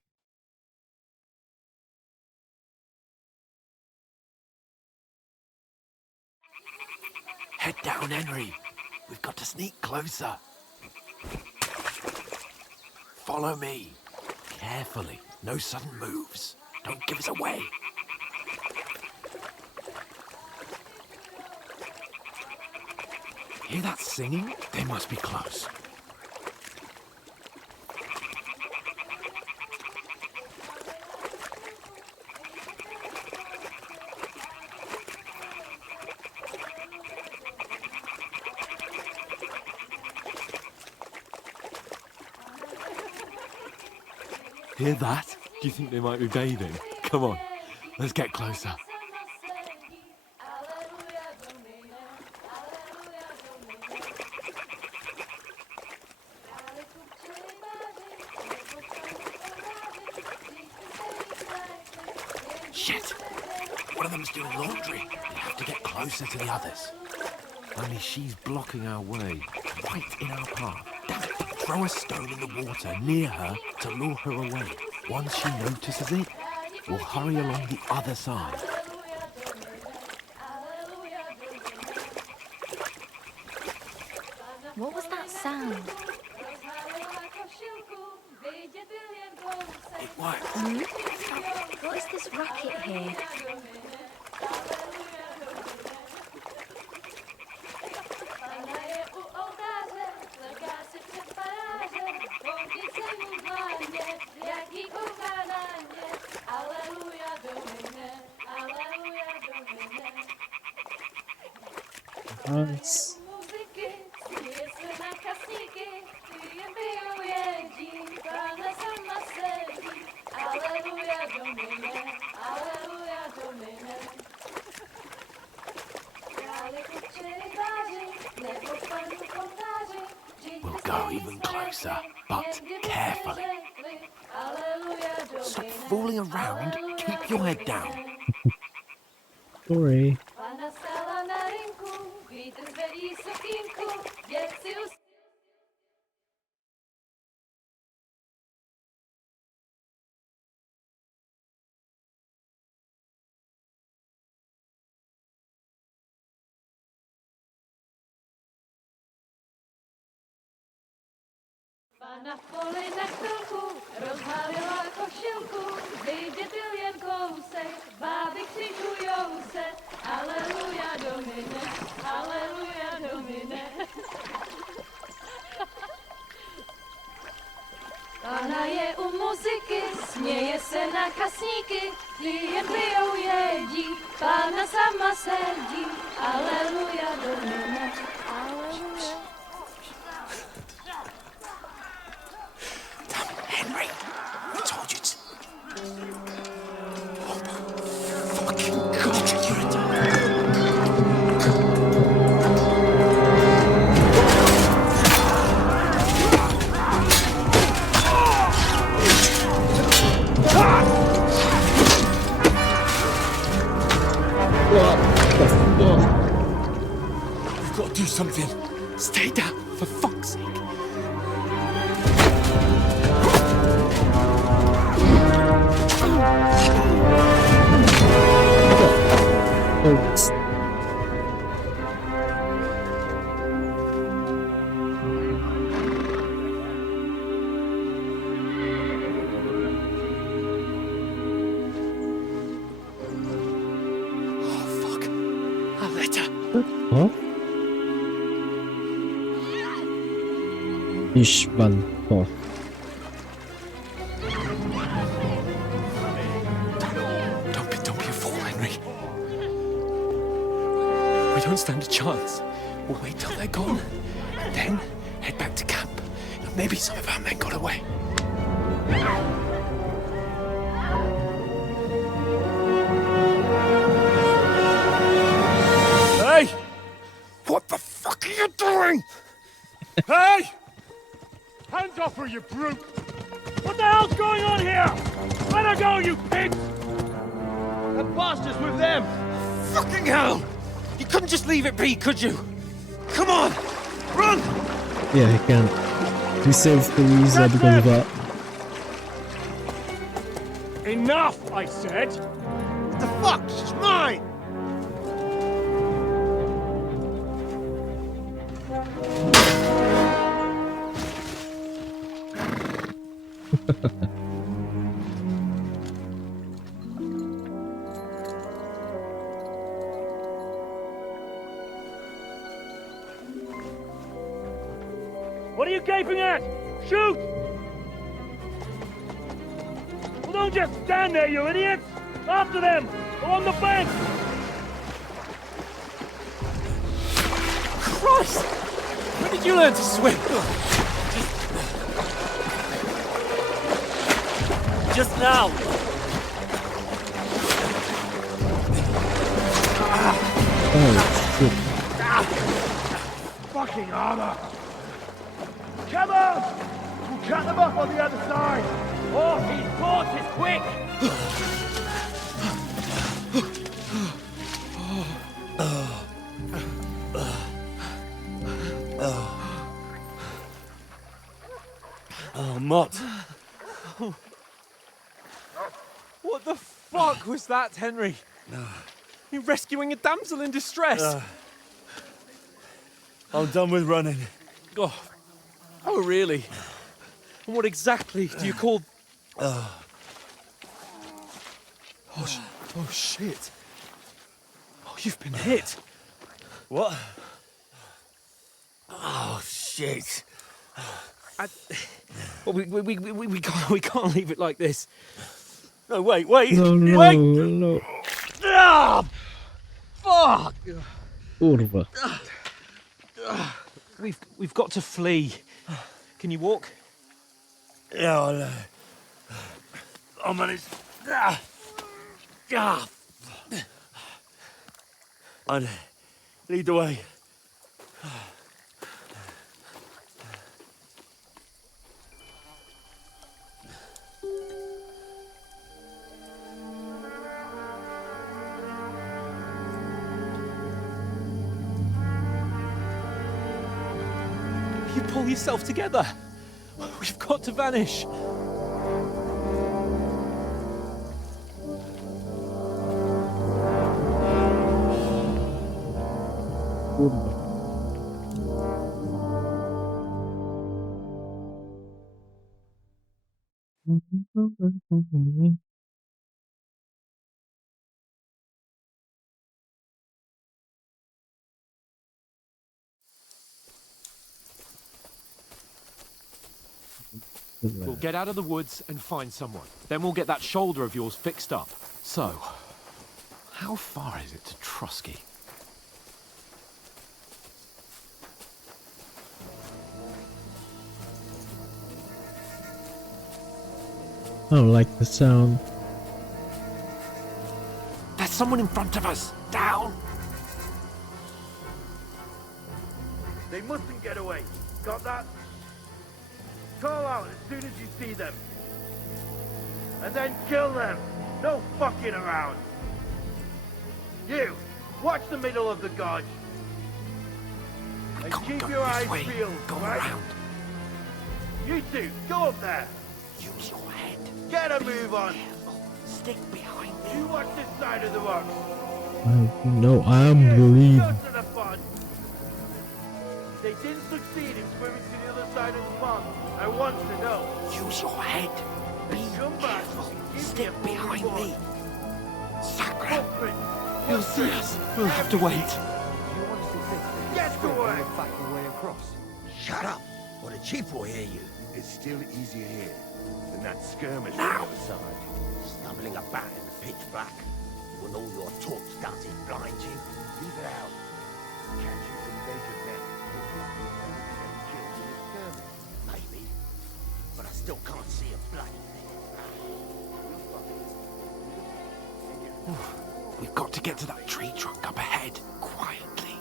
Head down, Henry. We've got to sneak closer. Follow me. Carefully. No sudden moves. Don't give us away. Hear that singing? They must be close. Hear that? Do you think they might be bathing? Come on, let's get closer. Shit! One of them's doing laundry. We have to get closer to the others. Only she's blocking our way, right in our path. Damn it! Throw a stone in the water near her to lure her away. Once she notices it, we'll hurry along the other side. What was that sound? It worked. What is this racket here? Hans. We'll go even closer, but carefully. Stop fooling around. Keep your head down. Sorry. Na poli na chvilku rozhalila košilku, vyjde byl jen kousek, báby křižujou se, aleluja domine, aleluja domine. Pána je u muziky, směje se na kasníky, ty jen pijou jedí, Pána sama sedí, aleluja domine, aleluja. Henry, I told you to... Oh my fucking God, you're a We've got to do something. Stay down, for fuck's sake. Oops. Huh? Ishban. Oh. Don't be a fool, Henry. We don't stand a chance. We'll wait till they're gone, and then head back to camp. Maybe some of our men got away. Hey! What the fuck are you doing? Hey! Hands off her, you brute! What the hell's going on here? Let her go, you pigs! The bastards with them! Fucking hell! You couldn't just leave it be, could you? Come on! Run! Yeah, he can. He saves Louisa because of that. Enough, I said! What the fuck? She's mine! What are you gaping at? Shoot! Well, don't just stand there, you idiots! After them! Along the bank! Christ! When did you learn to swim? Just now! Oh, shit. Fucking armor! Come on! We'll cut them off on the other side! Oh, his horses, quick! Oh, Mott. What the fuck was that, Henry? You rescuing a damsel in distress? I'm done with running. Oh, really? And what exactly do you call... Oh, shit. Oh, you've been hit. What? Oh, shit. Well, we can't leave it like this. No, wait. No, wait! no. Ah! Fuck! Kurva. We've got to flee. Can you walk? Yeah, I'll manage. I'd lead the way. You pull yourself together. We've got to vanish. Kurva. We'll get out of the woods and find someone. Then we'll get that shoulder of yours fixed up. So, how far is it to Trotsky? I don't like the sound. There's someone in front of us. Down. They mustn't get away. Got that? Call out as soon as you see them. And then kill them. No fucking around. You, watch the middle of the gorge. And keep your eyes peeled, right? Around. You two, go up there. Use your head. Get a move on. Stick behind me. You watch this side of the rock. No, I'm the lead. Go to the pond. They didn't succeed in swimming to the other side of the pond. I want to know. Use your head. Be careful. Stick behind me. Sacre. He'll see us. We'll have to wait. Get to work. Fight your way across. Shut up, or the chief will hear you. It's still easier here than that skirmish on the other side. Stumbling about in the pitch black, when all your talk started blind you. Leave it out. Can't you some naked men? Killed in the skirmish. Maybe, but I still can't see a bloody thing. We've got to get to that tree trunk up ahead, quietly.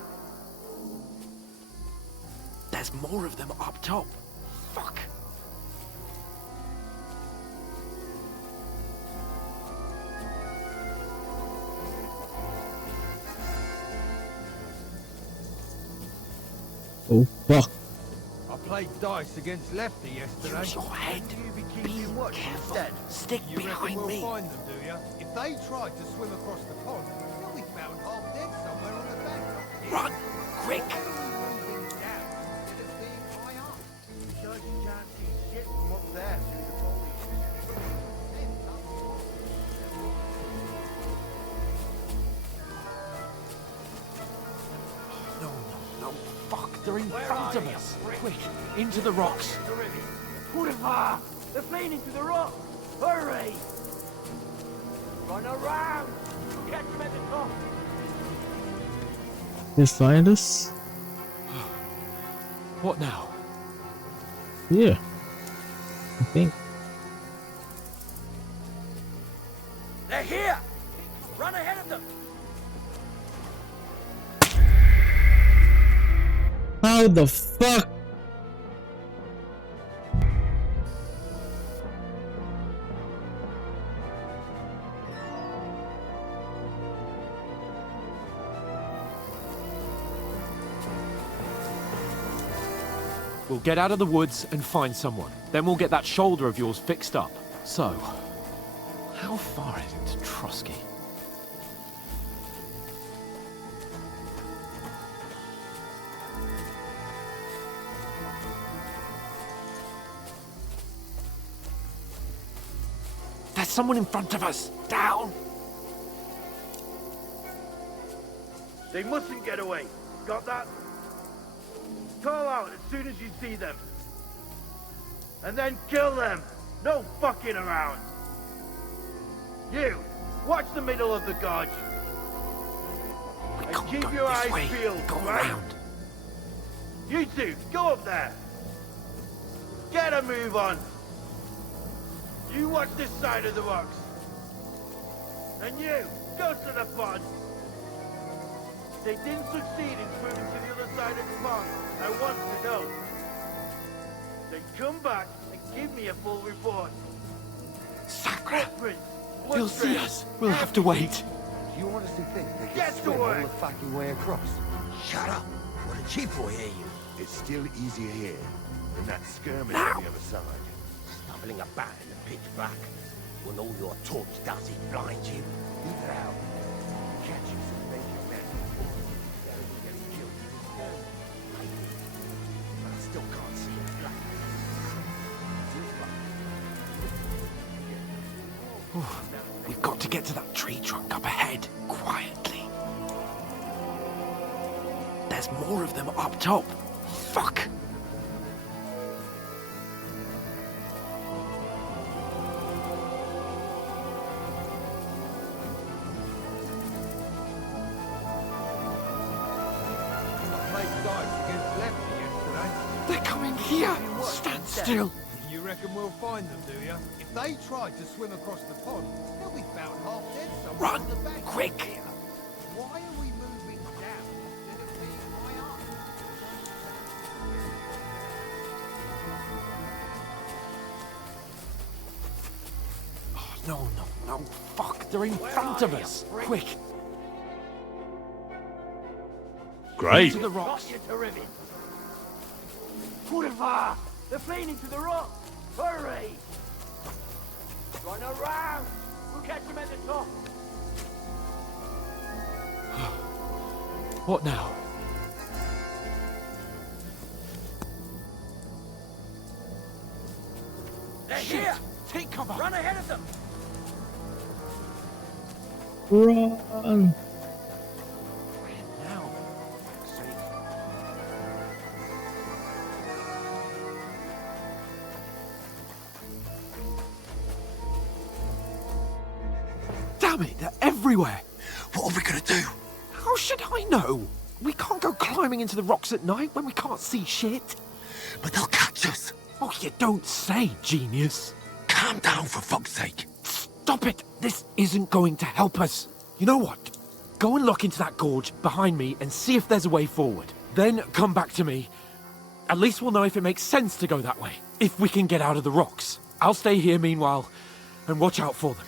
There's more of them up top. Fuck. Oh fuck. I played dice against Lefty yesterday. Use your head. You be keeping watch instead. Stick You reckon behind we'll me. find them, do you? If they tried to swim across the pond, they'll be found half dead somewhere on the bank. Run, quick! Moving down instead of being high up. Because you can't see shit from up there through the foliage. No, fuck, they're in front of us. Quick, into the rocks. Purifa! They're fleeing into the rock! Hurry! Run around! We'll catch them at the top! They find us? What now? Yeah. I think. They're here! Run ahead of them! How the fuck? We'll get out of the woods and find someone. Then we'll get that shoulder of yours fixed up. So, how far is it to Trotsky? There's someone in front of us! Down! They mustn't get away. Got that? Call out as soon as you see them. And then kill them. No fucking around. You, watch the middle of the gorge. And keep your eyes peeled, Go right? around. You two, go up there. Get a move on. You watch this side of the rocks. And you, go to the pond. They didn't succeed in swimming to the other side of the pond. I want to know. Then come back and give me a full report. Sacra! Footprints, They'll see us. We'll have to wait. Do you honestly think they can Get to swim all work. the fucking way across? Shut up! What a cheap boy hear you. It's still easier here than that skirmish Now. on the other side. Stumbling about in the pitch black. When all your torch does is blind you. Leave it out. Catch you some naked men. Better than getting killed even more. But I still can't see him black. We've got to get to that tree trunk up ahead, quietly. There's more of them up top. Fuck! I played dice against Lefty yesterday. They're coming here! Stand still! You reckon we'll find them, do you? If they tried to swim across the pond, they'll be found half dead somewhere Run! on the bank. Quick! Why are we moving down instead of being high up? Oh, no, fuck, they're in front of us! Quick! Great. Into the rocks! Got you to rivet. Purifa! They're fleeing into the rock! Hurry! Run around! We'll catch them at the top! What now? They're Shit. here! Take cover! Run ahead of them! Run! Now. Damn it, they're everywhere! What are we gonna do? How should I know? We can't go climbing into the rocks at night when we can't see shit. But they'll catch us. Oh, you don't say, genius. Calm down, for fuck's sake. Stop it! This isn't going to help us. You know what? Go and look into that gorge behind me and see if there's a way forward. Then come back to me. At least we'll know if it makes sense to go that way. If we can get out of the rocks. I'll stay here meanwhile and watch out for them.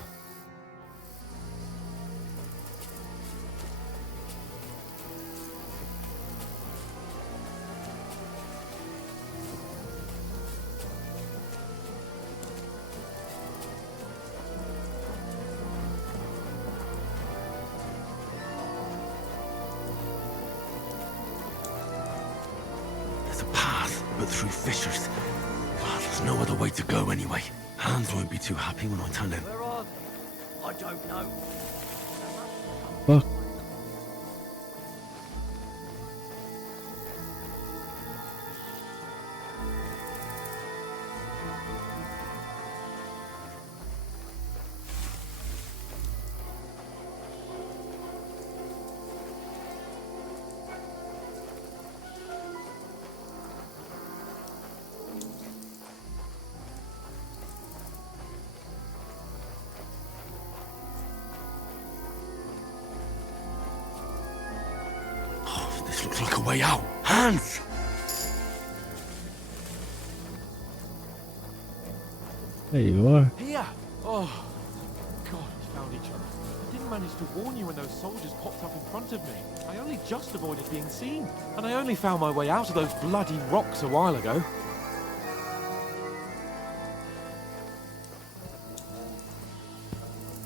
path, but through fissures. Well, there's no other way to go anyway. Hans won't be too happy when I tell him. Where are they? I don't know. Fuck. This looks like a way out. Hans! There you are. Here! Oh, God, we found each other. I didn't manage to warn you when those soldiers popped up in front of me. I only just avoided being seen. And I only found my way out of those bloody rocks a while ago.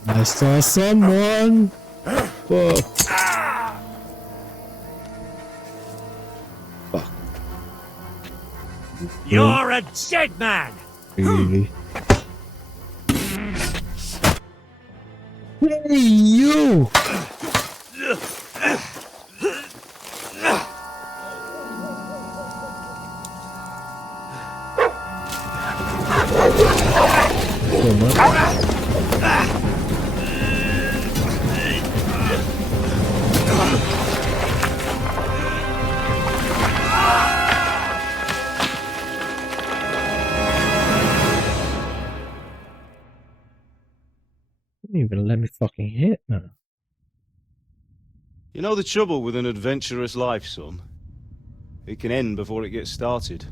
I saw someone! Fuck. You're a dead man! Really? Hey, you! So much. Didn't even let me fucking hit now. You know the trouble with an adventurous life, son? It can end before it gets started.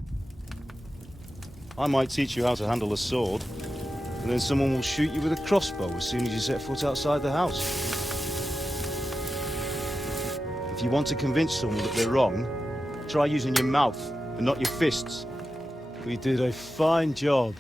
I might teach you how to handle a sword, and then someone will shoot you with a crossbow as soon as you set foot outside the house. If you want to convince someone that they're wrong, try using your mouth and not your fists. We did a fine job.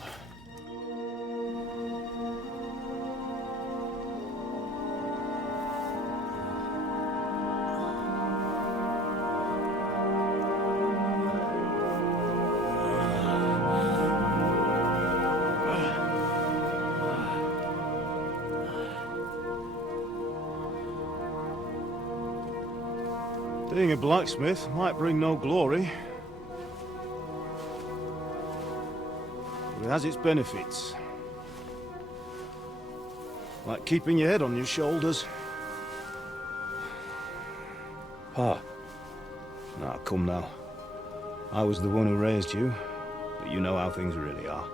Being a blacksmith might bring no glory, but it has its benefits. Like keeping your head on your shoulders. Pa. Now, come now. I was the one who raised you, but you know how things really are.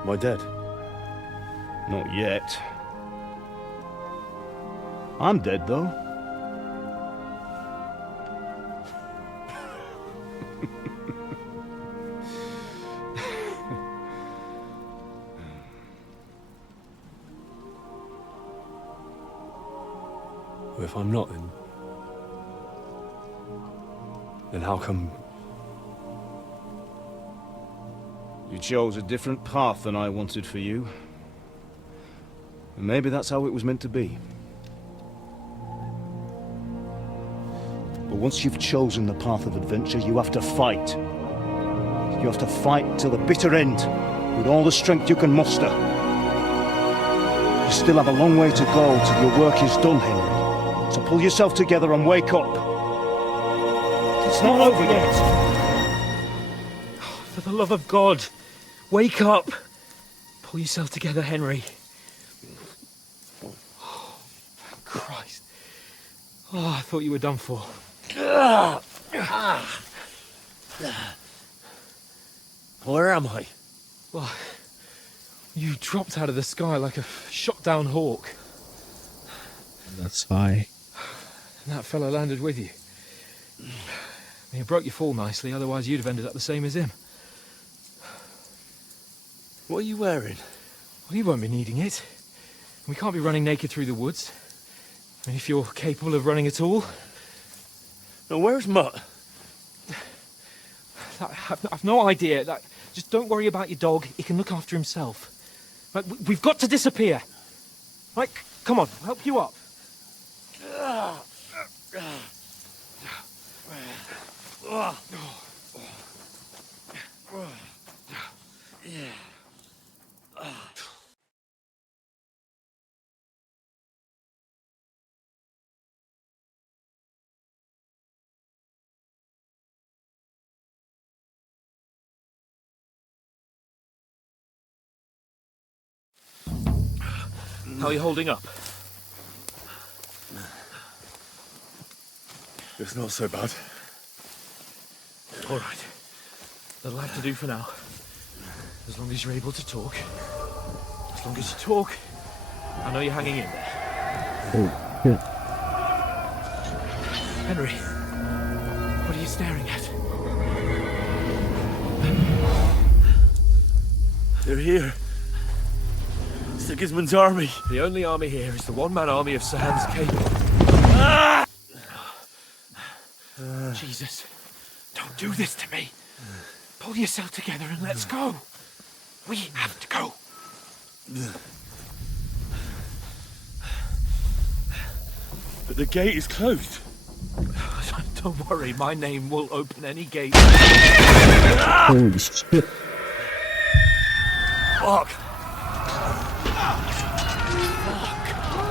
Am I dead? Not yet. I'm dead, though. Well, if I'm not, then how come... You chose a different path than I wanted for you. And maybe that's how it was meant to be. But once you've chosen the path of adventure, you have to fight. You have to fight till the bitter end, with all the strength you can muster. You still have a long way to go till your work is done, Henry. So pull yourself together and wake up. It's not over yet. For the love of God, wake up! Pull yourself together, Henry. Oh, Christ. Oh, I thought you were done for. Where am I? Well, you dropped out of the sky like a shot-down hawk. That's high. And that fella landed with you. He broke your fall nicely, otherwise you'd have ended up the same as him. What are you wearing? Well, you won't be needing it. We can't be running naked through the woods. I mean, if you're capable of running at all. Now, where's Mutt? I've no idea. Just don't worry about your dog. He can look after himself. Right, we've got to disappear. Right, come on, I'll help you up. How are you holding up? It's not so bad. All right. That'll have to do for now. As long as you're able to talk. As long as you talk, I know you're hanging in there. Oh, shit. Henry, what are you staring at? They're here. Sigismund's army. The only army here is the one-man army of Sir Hans Cable. Ah! Jesus, don't do this to me. Pull yourself together and let's go. We have to go. But the gate is closed. Don't worry, my name will open any gate. Holy shit. Fuck.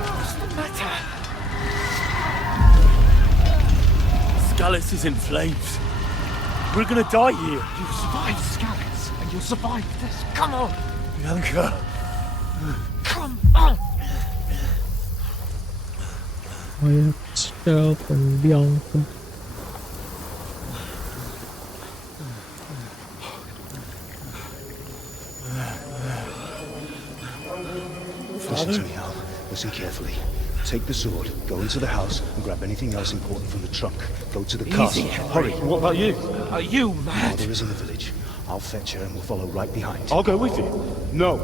What's the matter? Scallis is in flames. We're gonna die here. You'll survive Scallis, and you'll survive this. Come on! Bianca. Come on! I have to stop and Bianca. Listen to me, Hal. Listen carefully. Take the sword, go into the house, and grab anything else important from the trunk. Go to the castle. Hurry. What about you? Are you mad? Mother is in the village. I'll fetch her and we'll follow right behind. I'll go with you. No!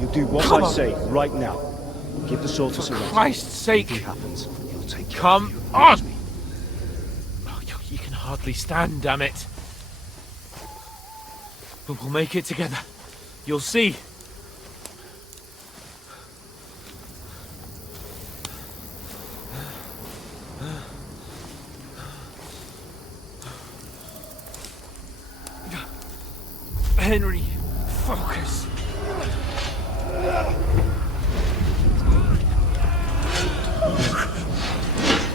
You do what I say right now. Give the sword to Sir Reginald. For Christ's sake! If anything happens, he'll take care Come of you. on! Oh, you can hardly stand, damn it. But we'll make it together. You'll see. Henry, focus.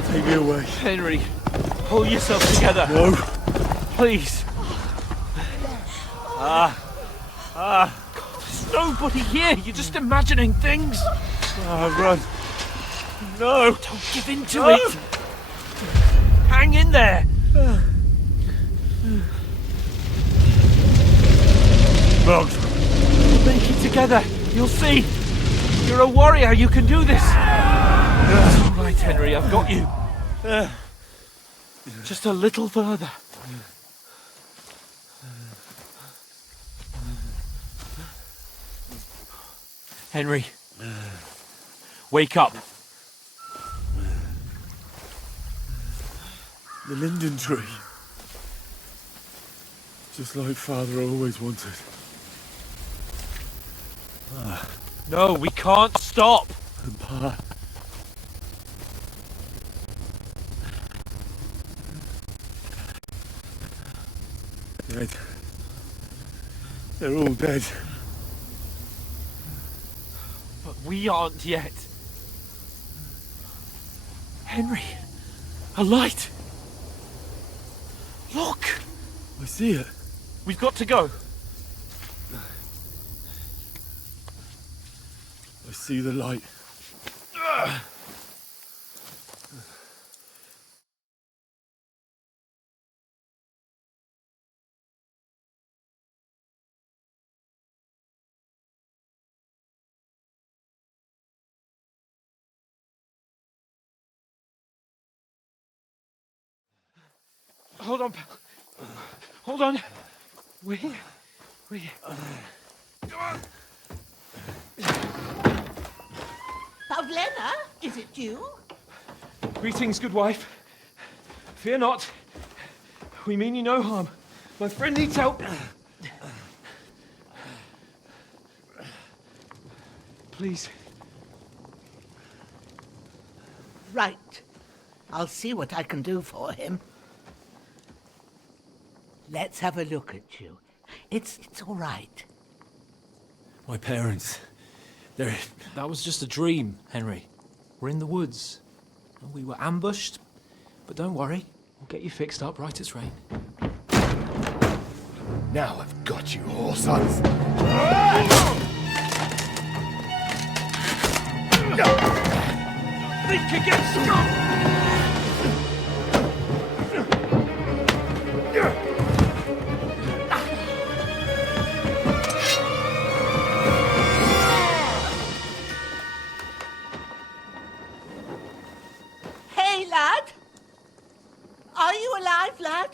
Take me away. Henry, pull yourself together. No. Please. God, there's nobody here. You're just imagining things. Run. No. Don't give in to it. Hang in there. Mugs. We'll make it together. You'll see. You're a warrior. You can do this. It's all right, Henry. I've got you. Just a little further. Henry. Wake up. The linden tree. Just like Father always wanted. No, we can't stop. And Pa. Dead. They're all dead. But we aren't yet. Henry, a light. Look. I see it. We've got to go. I see the light. Hold on, pal. Hold on. We. Pavlena, is it you? Greetings, good wife. Fear not. We mean you no harm. My friend needs help. Please. Right. I'll see what I can do for him. Let's have a look at you. It's all right. My parents, they're... That was just a dream, Henry. We're in the woods. We were ambushed, but don't worry. We'll get you fixed up right as rain. Now I've got you all, sons. Think against Scott! Hey, lad! Are you alive, lad?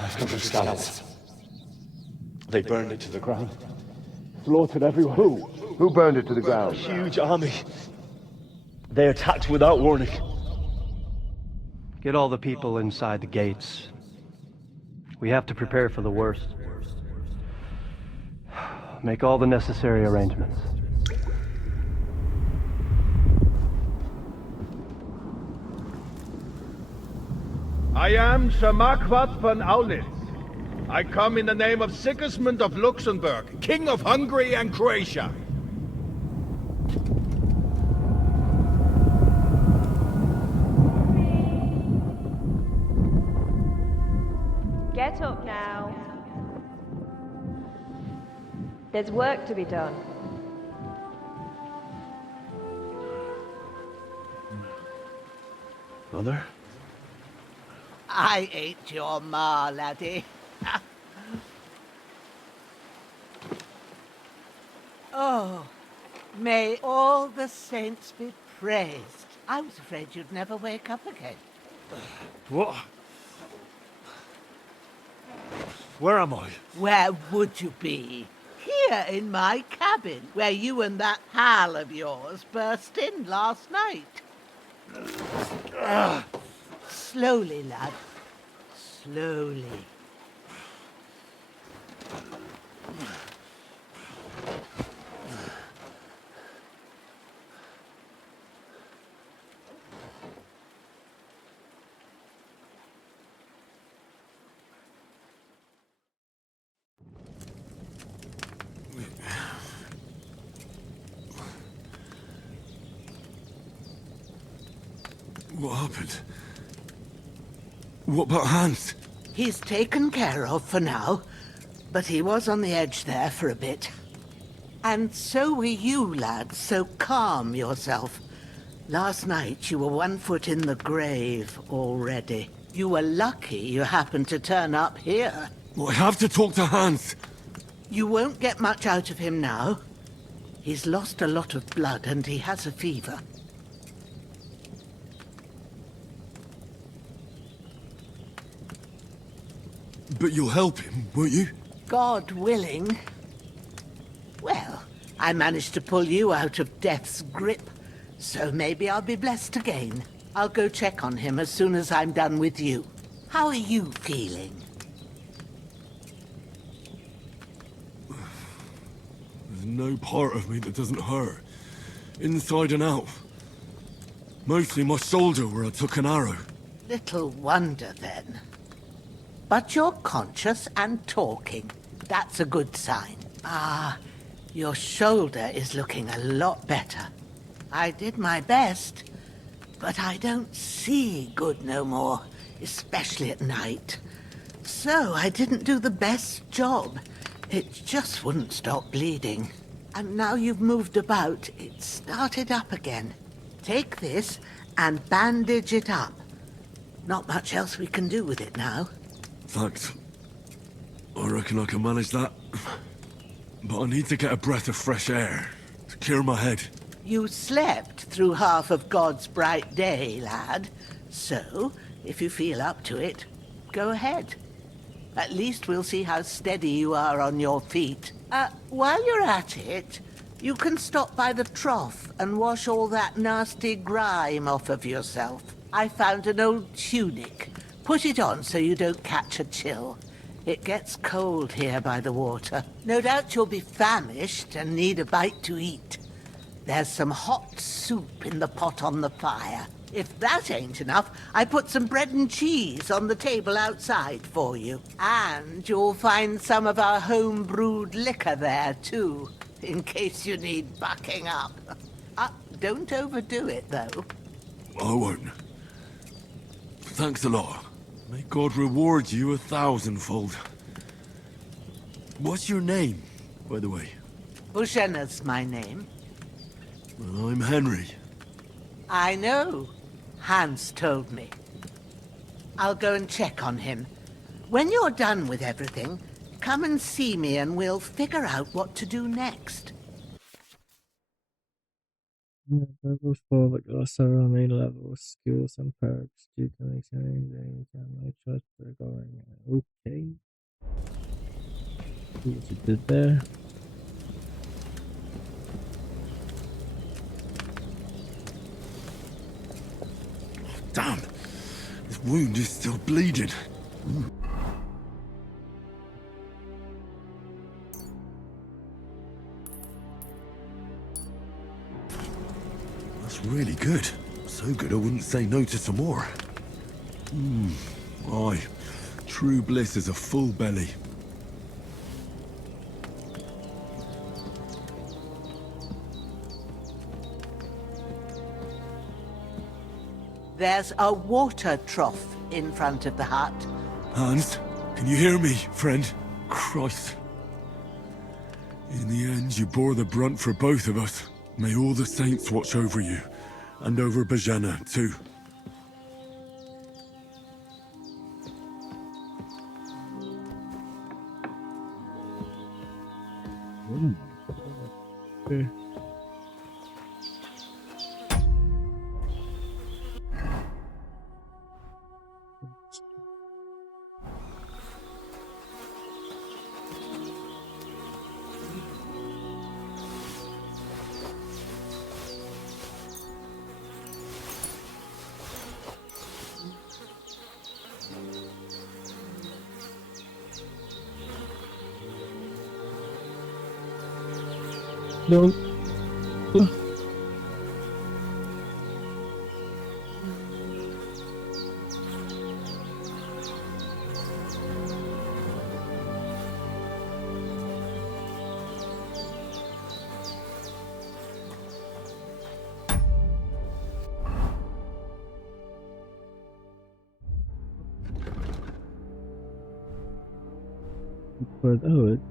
I've got the scouts. They burned it to the ground. Slaughtered everyone. Who burned it to the ground? Huge army. They attacked without warning. Get all the people inside the gates. We have to prepare for the worst. Make all the necessary arrangements. I am Sir Marquardt von Aulitz. I come in the name of Sigismund of Luxembourg, King of Hungary and Croatia. Get up now. There's work to be done. Mother? I ain't your ma, laddie. Oh, may all the saints be praised. I was afraid you'd never wake up again. What? Where am I? Where would you be? Here in my cabin, where you and that pal of yours burst in last night. Slowly, lad. Slowly. What happened? What about Hans? He's taken care of for now, but he was on the edge there for a bit. And so were you, lad, so calm yourself. Last night you were 1 foot in the grave already. You were lucky you happened to turn up here. Well, I have to talk to Hans. You won't get much out of him now. He's lost a lot of blood and he has a fever. But you'll help him, won't you? God willing. Well, I managed to pull you out of death's grip, so maybe I'll be blessed again. I'll go check on him as soon as I'm done with you. How are you feeling? There's no part of me that doesn't hurt. Inside and out. Mostly my shoulder where I took an arrow. Little wonder then. But you're conscious and talking. That's a good sign. Ah, your shoulder is looking a lot better. I did my best, but I don't see good no more, especially at night. So I didn't do the best job. It just wouldn't stop bleeding. And now you've moved about, it started up again. Take this and bandage it up. Not much else we can do with it now. Thanks. I reckon I can manage that. But I need to get a breath of fresh air to clear my head. You slept through half of God's bright day, lad. So, if you feel up to it, go ahead. At least we'll see how steady you are on your feet. While you're at it, you can stop by the trough and wash all that nasty grime off of yourself. I found an old tunic. Put it on so you don't catch a chill. It gets cold here by the water. No doubt you'll be famished and need a bite to eat. There's some hot soup in the pot on the fire. If that ain't enough, I put some bread and cheese on the table outside for you. And you'll find some of our home-brewed liquor there, too, in case you need bucking up. Don't overdo it, though. I won't. Thanks a lot. May God reward you 1,000-fold. What's your name, by the way? Bushenna's my name. Well, I'm Henry. I know. Hans told me. I'll go and check on him. When you're done with everything, come and see me and we'll figure out what to do next. Yeah, levels for like several main levels, skills and perks. You can exchange and my trust for going. Okay. See what you did there. Damn! This wound is still bleeding. That's really good. So good I wouldn't say no to some more. Aye. True bliss is a full belly. There's a water trough in front of the hut. Hans, can you hear me, friend? Christ. In the end, you bore the brunt for both of us. May all the saints watch over you, and over Bojana, too. Okay. No. But oh, it's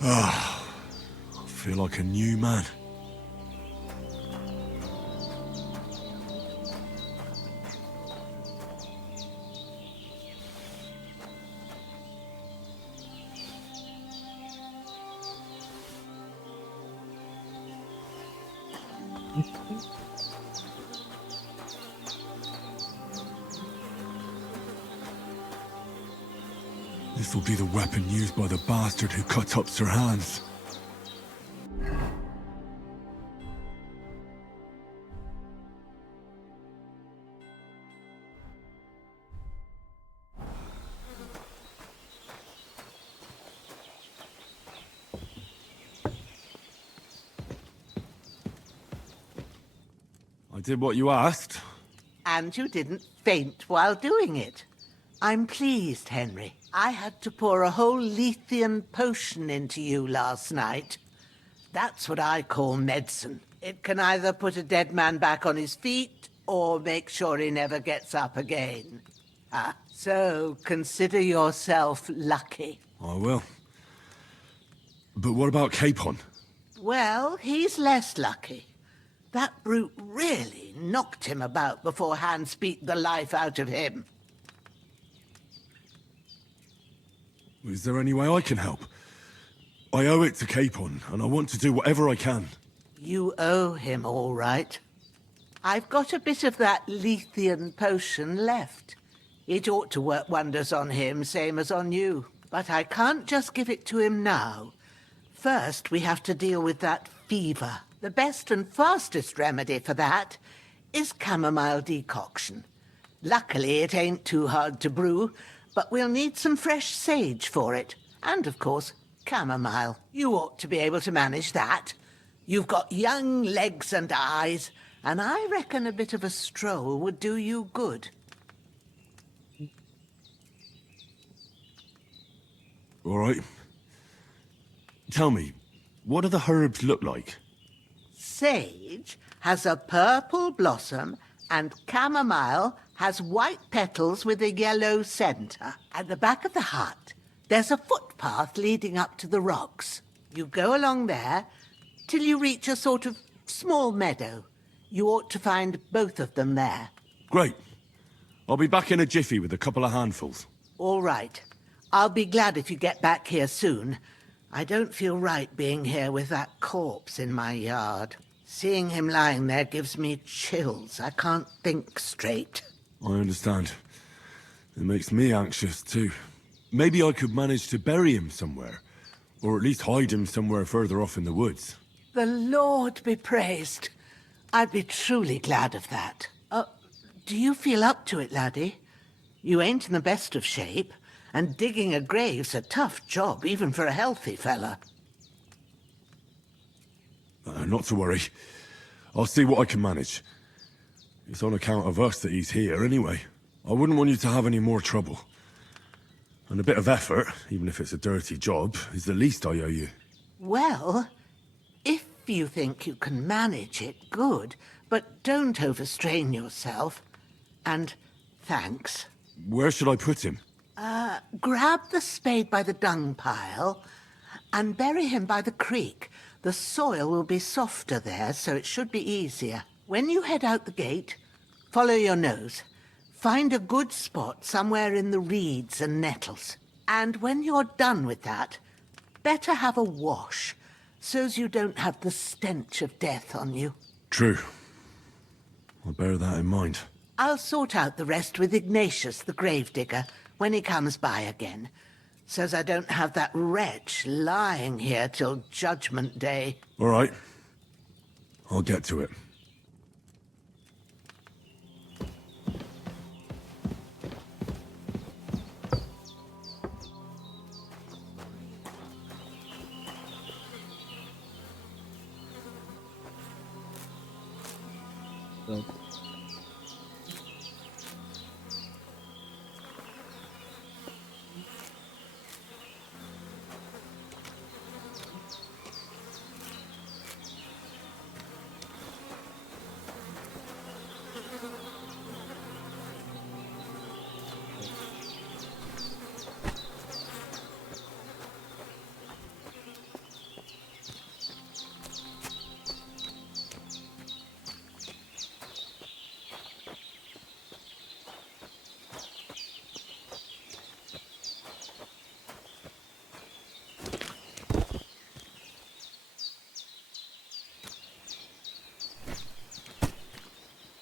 I feel like a new man. This will be the weapon used by the bastard who cut up Sir Hans. I did what you asked. And you didn't faint while doing it. I'm pleased, Henry. I had to pour a whole Lethean potion into you last night. That's what I call medicine. It can either put a dead man back on his feet or make sure he never gets up again. So consider yourself lucky. I will. But what about Capon? Well, he's less lucky. That brute really knocked him about before Hans beat the life out of him. Is there any way I can help? I owe it to Capon, and I want to do whatever I can. You owe him, all right. I've got a bit of that Lethean potion left. It ought to work wonders on him, same as on you. But I can't just give it to him now. First, we have to deal with that fever. The best and fastest remedy for that is chamomile decoction. Luckily, it ain't too hard to brew, but we'll need some fresh sage for it. And, of course, chamomile. You ought to be able to manage that. You've got young legs and eyes, and I reckon a bit of a stroll would do you good. All right. Tell me, what do the herbs look like? Sage has a purple blossom, and chamomile has white petals with a yellow center. At the back of the hut, there's a footpath leading up to the rocks. You go along there till you reach a sort of small meadow. You ought to find both of them there. Great. I'll be back in a jiffy with a couple of handfuls. All right. I'll be glad if you get back here soon. I don't feel right being here with that corpse in my yard. Seeing him lying there gives me chills. I can't think straight. I understand. It makes me anxious, too. Maybe I could manage to bury him somewhere. Or at least hide him somewhere further off in the woods. The Lord be praised. I'd be truly glad of that. Do you feel up to it, laddie? You ain't in the best of shape, and digging a grave's a tough job, even for a healthy fella. Not to worry. I'll see what I can manage. It's on account of us that he's here, anyway. I wouldn't want you to have any more trouble. And a bit of effort, even if it's a dirty job, is the least I owe you. Well, if you think you can manage it, good. But don't overstrain yourself. And thanks. Where should I put him? Grab the spade by the dung pile and bury him by the creek. The soil will be softer there, so it should be easier. When you head out the gate, follow your nose. Find a good spot somewhere in the reeds and nettles. And when you're done with that, better have a wash, so's you don't have the stench of death on you. True. I'll bear that in mind. I'll sort out the rest with Ignatius, the gravedigger, when he comes by again, so's I don't have that wretch lying here till Judgment Day. All right. I'll get to it. So.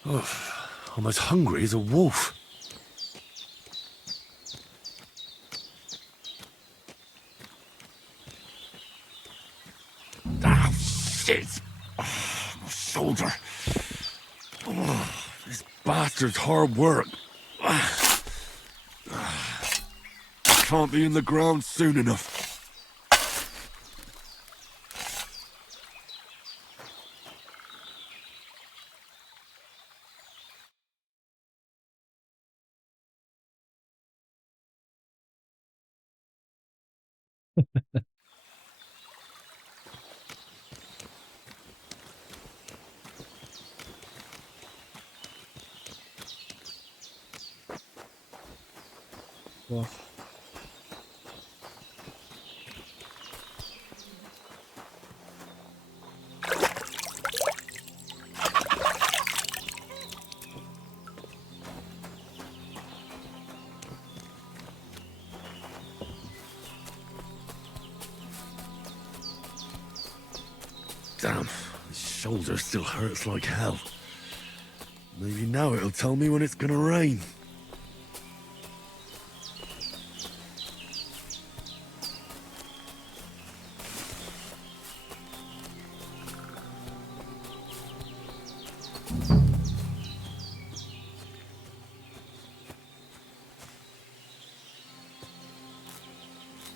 Oh, I'm as hungry as a wolf. Ah, shit! Oh, my shoulder. Oh, this bastard's hard work. I can't be in the ground soon enough. Gosh. Damn, his shoulder still hurts like hell. Maybe now it'll tell me when it's gonna rain.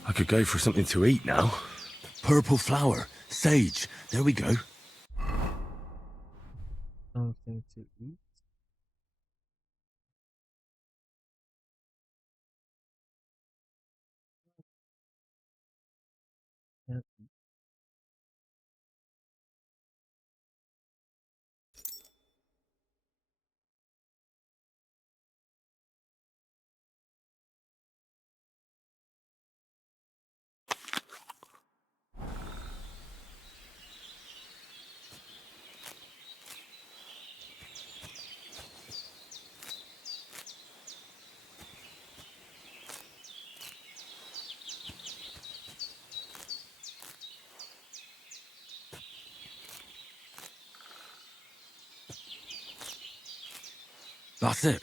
I could go for something to eat now. Purple flower, sage, there we go. Something to eat. Yep. That's it.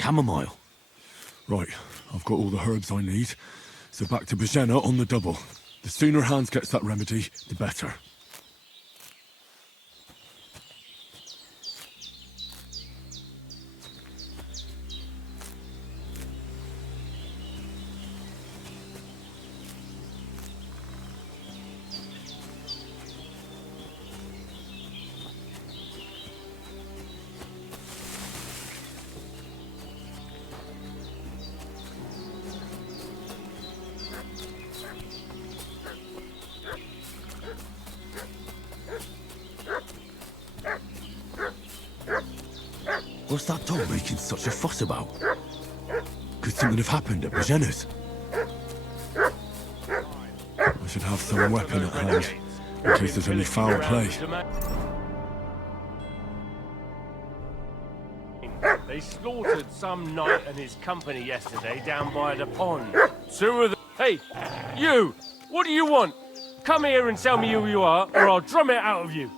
Chamomile. Right, I've got all the herbs I need. So back to Bohemia on the double. The sooner Hans gets that remedy, the better. What's that dog making such a fuss about? Could something have happened at Bohemia's? I should have some weapon at hand, in case there's any foul play. They slaughtered some knight and his company yesterday down by the pond. Two of them. Hey, you! What do you want? Come here and tell me who you are, or I'll drum it out of you.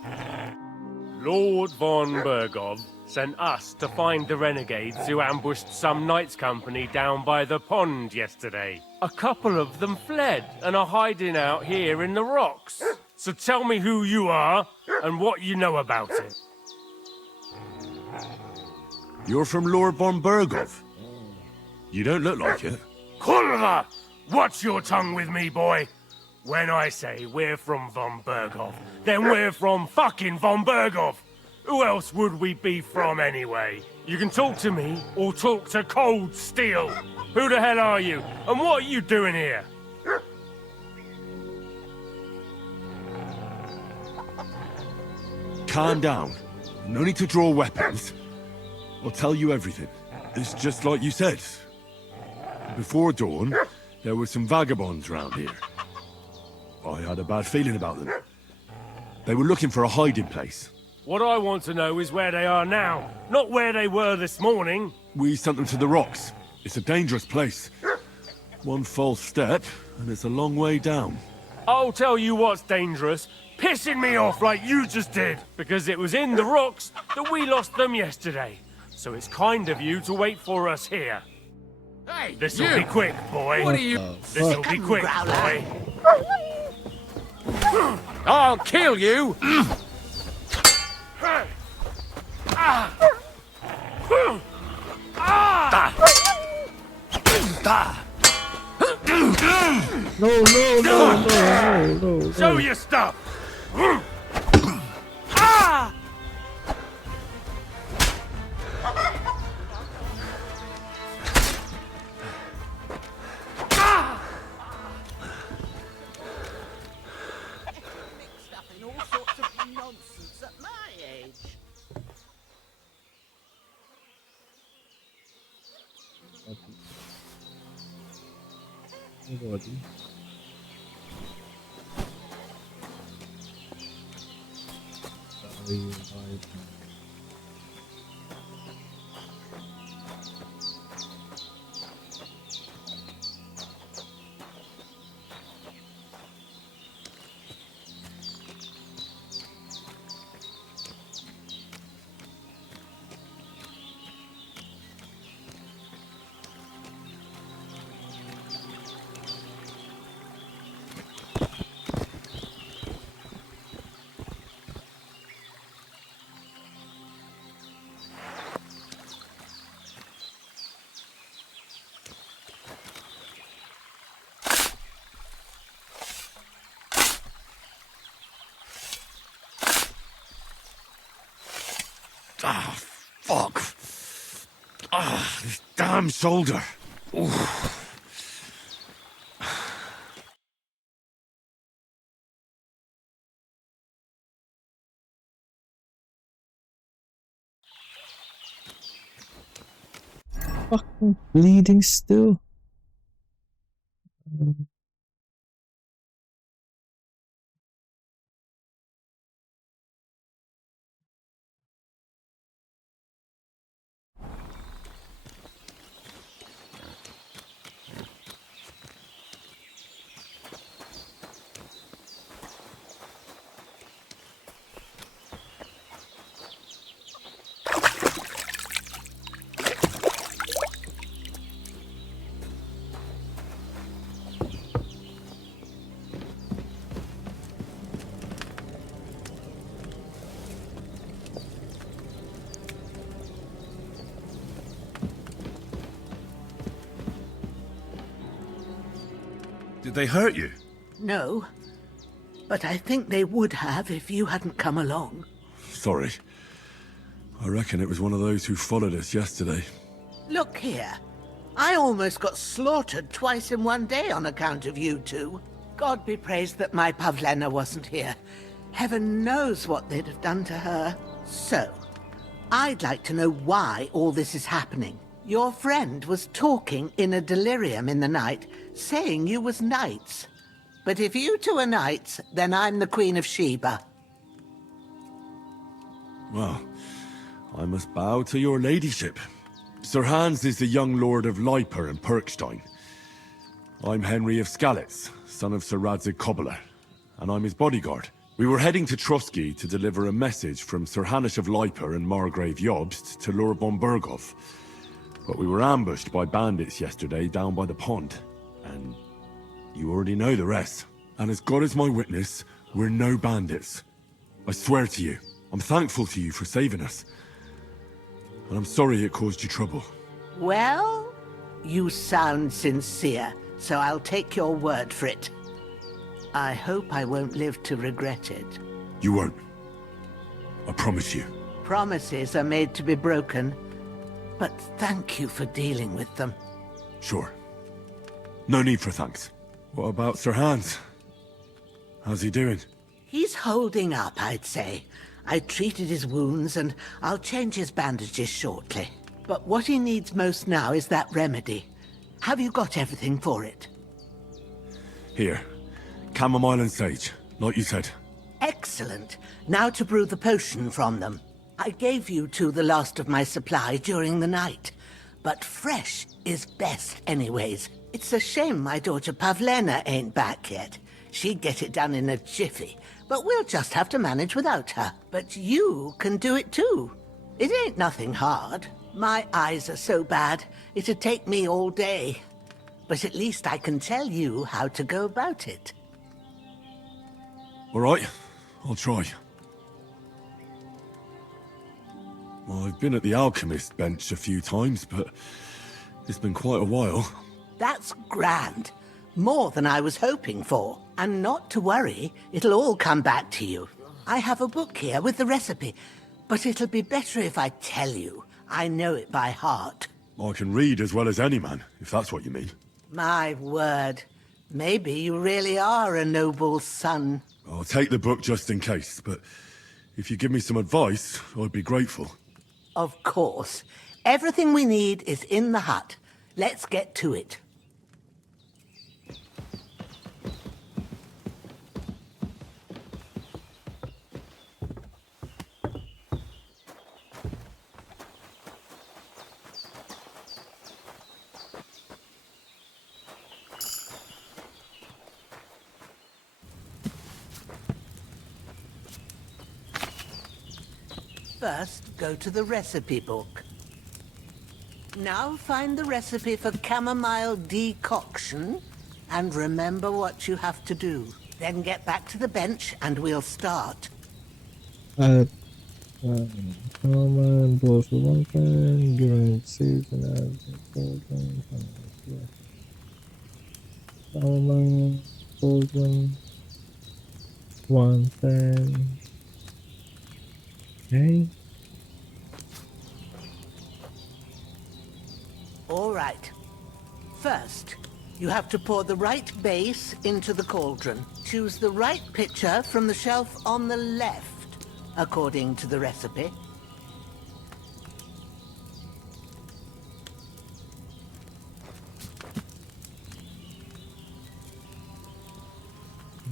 Lord von Bergov sent us to find the renegades who ambushed some knight's company down by the pond yesterday. A couple of them fled and are hiding out here in the rocks. So tell me who you are and what you know about it. You're from Lord von Bergov. You don't look like it. Kulva! Watch your tongue with me, boy. When I say we're from von Bergov, then we're from fucking von Bergov. Who else would we be from anyway? You can talk to me or talk to cold steel. Who the hell are you? And what are you doing here? Calm down. No need to draw weapons. I'll tell you everything. It's just like you said. Before dawn, there were some vagabonds round here. I had a bad feeling about them. They were looking for a hiding place. What I want to know is where they are now, not where they were this morning. We sent them to the rocks. It's a dangerous place. One false step, and it's a long way down. I'll tell you what's dangerous. Pissing me off like you just did. Because it was in the rocks that we lost them yesterday. So it's kind of you to wait for us here. Hey, This'll be quick, boy. What are you... This'll be quick, boy. I'll kill you! No. Show your stuff! body. Sorry, right. Ah, fuck. Ah, this damn shoulder. Oof. Fucking bleeding still. Did they hurt you? No, but I think they would have if you hadn't come along. Sorry. I reckon it was one of those who followed us yesterday. Look here. I almost got slaughtered twice in one day on account of you two. God be praised that my Pavlena wasn't here. Heaven knows what they'd have done to her. So, I'd like to know why all this is happening. Your friend was talking in a delirium in the night, saying you was knights. But if you two are knights, then I'm the Queen of Sheba. Well, I must bow to your ladyship. Sir Hans is the young lord of Leiper and Perkstein. I'm Henry of Skalitz, son of Sir Radzig Kobyla, and I'm his bodyguard. We were heading to Trotsky to deliver a message from Sir Hanush of Leiper and Margrave Jobst to Lord von Berghoff. But we were ambushed by bandits yesterday down by the pond, and you already know the rest. And as God is my witness, we're no bandits. I swear to you, I'm thankful to you for saving us. And I'm sorry it caused you trouble. Well, you sound sincere, so I'll take your word for it. I hope I won't live to regret it. You won't. I promise you. Promises are made to be broken, but thank you for dealing with them. Sure. No need for thanks. What about Sir Hans? How's he doing? He's holding up, I'd say. I treated his wounds, and I'll change his bandages shortly. But what he needs most now is that remedy. Have you got everything for it? Here. Chamomile and sage, like you said. Excellent. Now to brew the potion from them. I gave you two the last of my supply during the night. But fresh is best anyways. It's a shame my daughter Pavlena ain't back yet. She'd get it done in a jiffy. But we'll just have to manage without her. But you can do it too. It ain't nothing hard. My eyes are so bad, it'd take me all day. But at least I can tell you how to go about it. All right, I'll try. Well, I've been at the alchemist bench a few times, but it's been quite a while. That's grand. More than I was hoping for. And not to worry, it'll all come back to you. I have a book here with the recipe, but it'll be better if I tell you. I know it by heart. I can read as well as any man, if that's what you mean. My word. Maybe you really are a noble son. I'll take the book just in case, but if you give me some advice, I'd be grateful. Of course. Everything we need is in the hut. Let's get to it. First, go to the recipe book. Now find the recipe for chamomile decoction and remember what you have to do. Then get back to the bench and we'll start. Common blows for one fan, giving seeds and adds children. Common children. One fan. Okay. All right. First, you have to pour the right base into the cauldron. Choose the right pitcher from the shelf on the left, according to the recipe.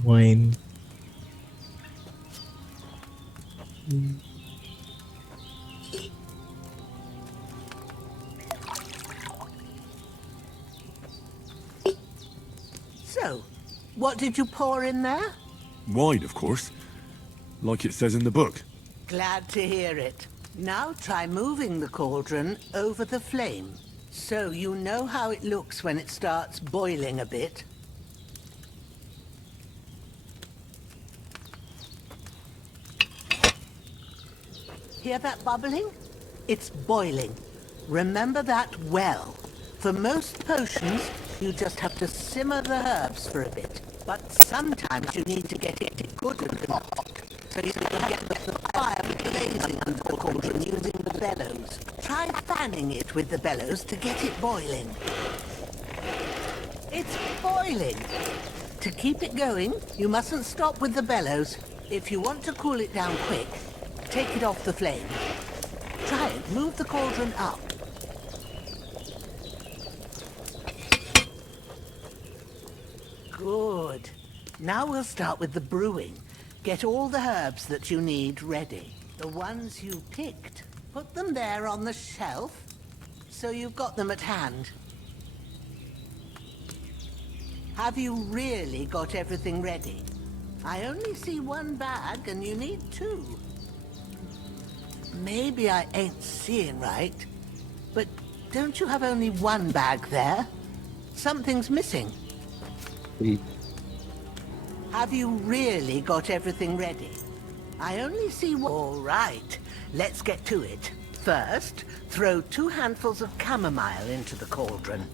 Wine. So, what did you pour in there? Wine, of course. Like it says in the book. Glad to hear it. Now try moving the cauldron over the flame, so you know how it looks when it starts boiling a bit. Hear that bubbling? It's boiling. Remember that well. For most potions, you just have to simmer the herbs for a bit. But sometimes you need to get it good and hot, so you can get the fire blazing under the cauldron using the bellows. Try fanning it with the bellows to get it boiling. It's boiling! To keep it going, you mustn't stop with the bellows. If you want to cool it down quick, take it off the flame. Try it. Move the cauldron up. Good. Now we'll start with the brewing. Get all the herbs that you need ready. The ones you picked. Put them there on the shelf, so you've got them at hand. Have you really got everything ready? I only see one bag and you need two. Maybe I ain't seeing right, but don't you have only one bag there? Something's missing. Have you really got everything ready? I only see one. All right, let's get to it. First, throw 2 handfuls of chamomile into the cauldron.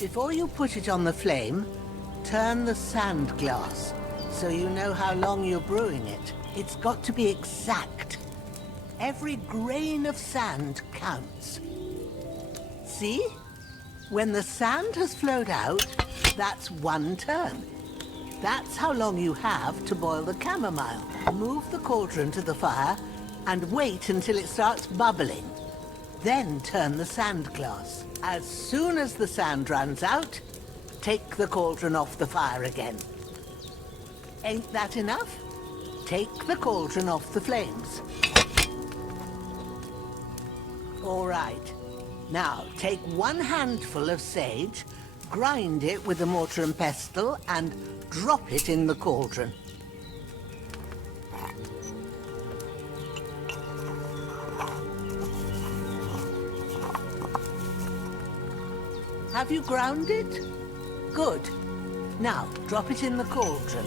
Before you put it on the flame, turn the sand glass, so you know how long you're brewing it. It's got to be exact. Every grain of sand counts. See? When the sand has flowed out, that's 1 turn. That's how long you have to boil the chamomile. Move the cauldron to the fire and wait until it starts bubbling. Then turn the sand glass. As soon as the sand runs out, take the cauldron off the fire again. Ain't that enough? Take the cauldron off the flames. All right. Now, take 1 handful of sage, grind it with a mortar and pestle, and drop it in the cauldron. Have you ground it? Good. Now, drop it in the cauldron.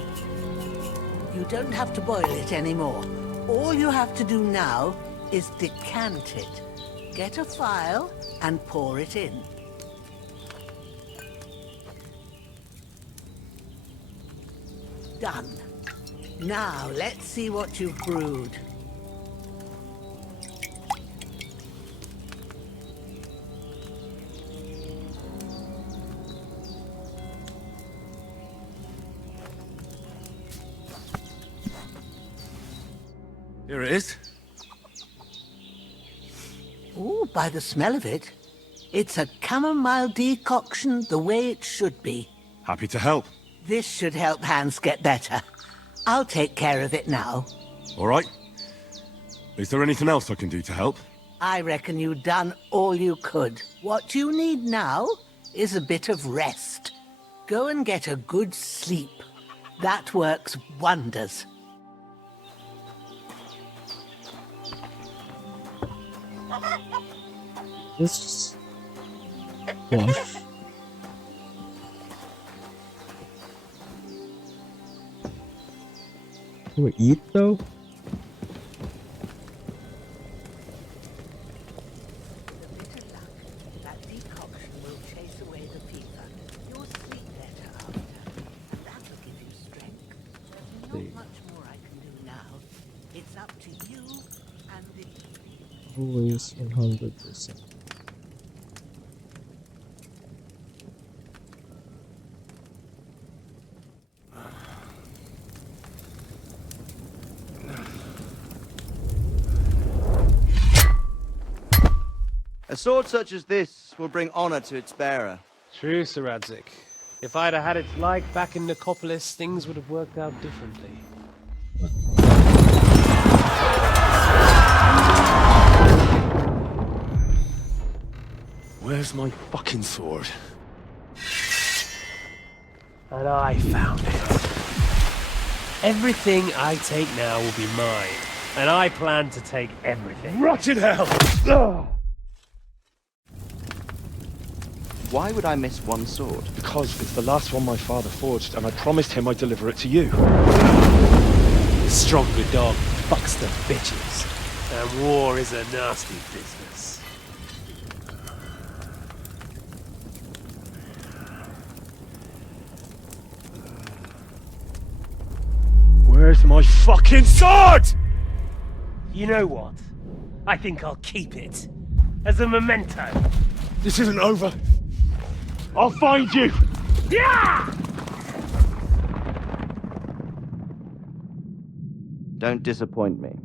You don't have to boil it anymore. All you have to do now is decant it. Get a phial and pour it in. Done. Now, let's see what you've brewed. Here it is. Ooh, by the smell of it, it's a chamomile decoction the way it should be. Happy to help. This should help Hans get better. I'll take care of it now. All right. Is there anything else I can do to help? I reckon you've done all you could. What you need now is a bit of rest. Go and get a good sleep. That works wonders. Let's just wash. Can we eat though? That decoction will chase away the fever. You'll sleep better after, and that will give you strength. There's not much more I can do now. It's up to you and the... Always 100%. A sword such as this will bring honor to its bearer. True, Sir Radzik. If I'd have had its like back in Nicopolis, things would have worked out differently. Where's my fucking sword? And I found it. Everything I take now will be mine, and I plan to take everything. Rotted hell! Ugh. Why would I miss one sword? Because it's the last one my father forged, and I promised him I'd deliver it to you. The stronger dog fucks the bitches, and war is a nasty business. Where's my fucking sword? You know what? I think I'll keep it. As a memento. This isn't over. I'll find you! Yeah! Don't disappoint me.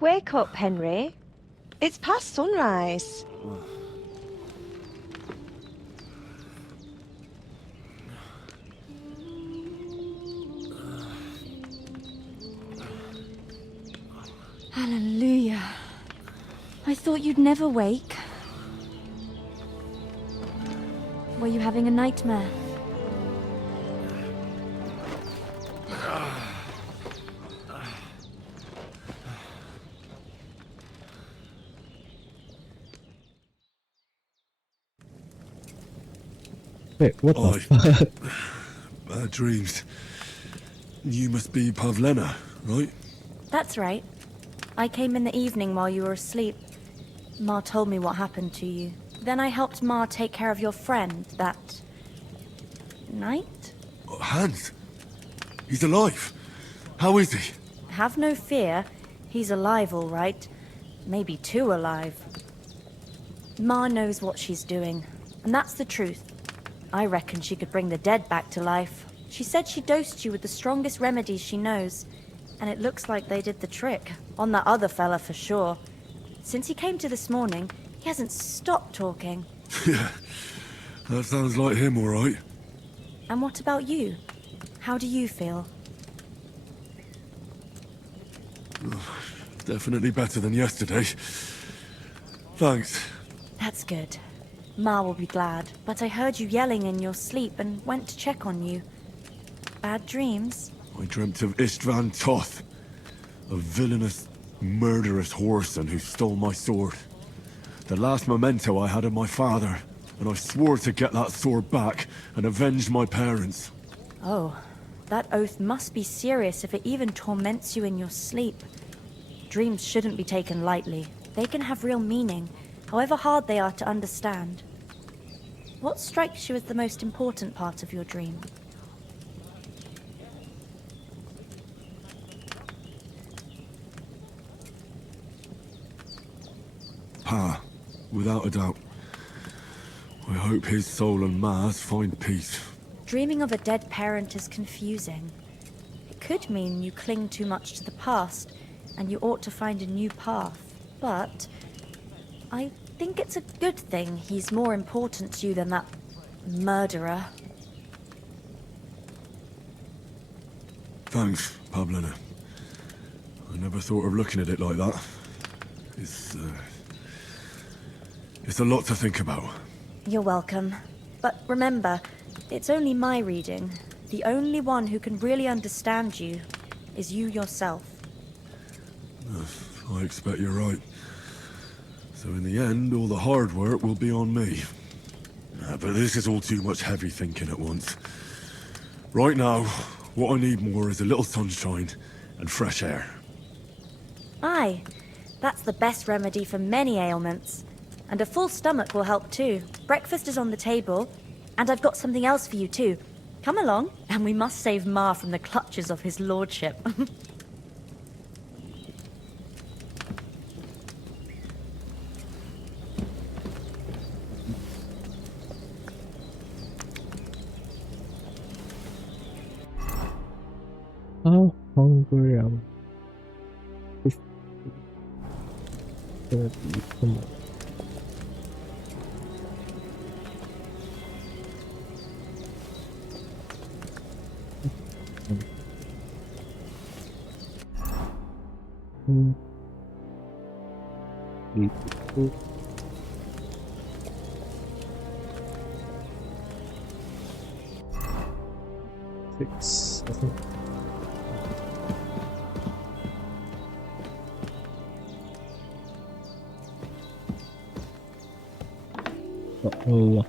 Wake up, Henry. It's past sunrise. Hallelujah. I thought you'd never wake. Were you having a nightmare? Wait, what the fuck? Bad dreams. You must be Pavlena, right? That's right. I came in the evening while you were asleep. Ma told me what happened to you. Then I helped Ma take care of your friend that... night? Hans? He's alive. How is he? Have no fear. He's alive, all right. Maybe too alive. Ma knows what she's doing, and that's the truth. I reckon she could bring the dead back to life. She said she dosed you with the strongest remedies she knows, and it looks like they did the trick. On that other fella for sure. Since he came to this morning, he hasn't stopped talking. Yeah, that sounds like him, all right. And what about you? How do you feel? Definitely better than yesterday. Thanks. That's good. Ma will be glad, but I heard you yelling in your sleep and went to check on you. Bad dreams? I dreamt of Istvan Toth, a villainous, murderous whoreson who stole my sword. The last memento I had of my father, and I swore to get that sword back and avenge my parents. Oh, that oath must be serious if it even torments you in your sleep. Dreams shouldn't be taken lightly. They can have real meaning, however hard they are to understand. What strikes you as the most important part of your dream? Pa, without a doubt. I hope his soul and Ma's find peace. Dreaming of a dead parent is confusing. It could mean you cling too much to the past, and you ought to find a new path. But I think it's a good thing he's more important to you than that murderer. Thanks, Pavlena. I never thought of looking at it like that. It's a lot to think about. You're welcome. But remember, it's only my reading. The only one who can really understand you is you yourself. I expect you're right. So in the end, all the hard work will be on me. But this is all too much heavy thinking at once. Right now, what I need more is a little sunshine and fresh air. Aye, that's the best remedy for many ailments. And a full stomach will help too. Breakfast is on the table, and I've got something else for you too. Come along, and we must save Ma from the clutches of his lordship. How hungry am I? Gonna be tomorrow. Six, I think. Oh,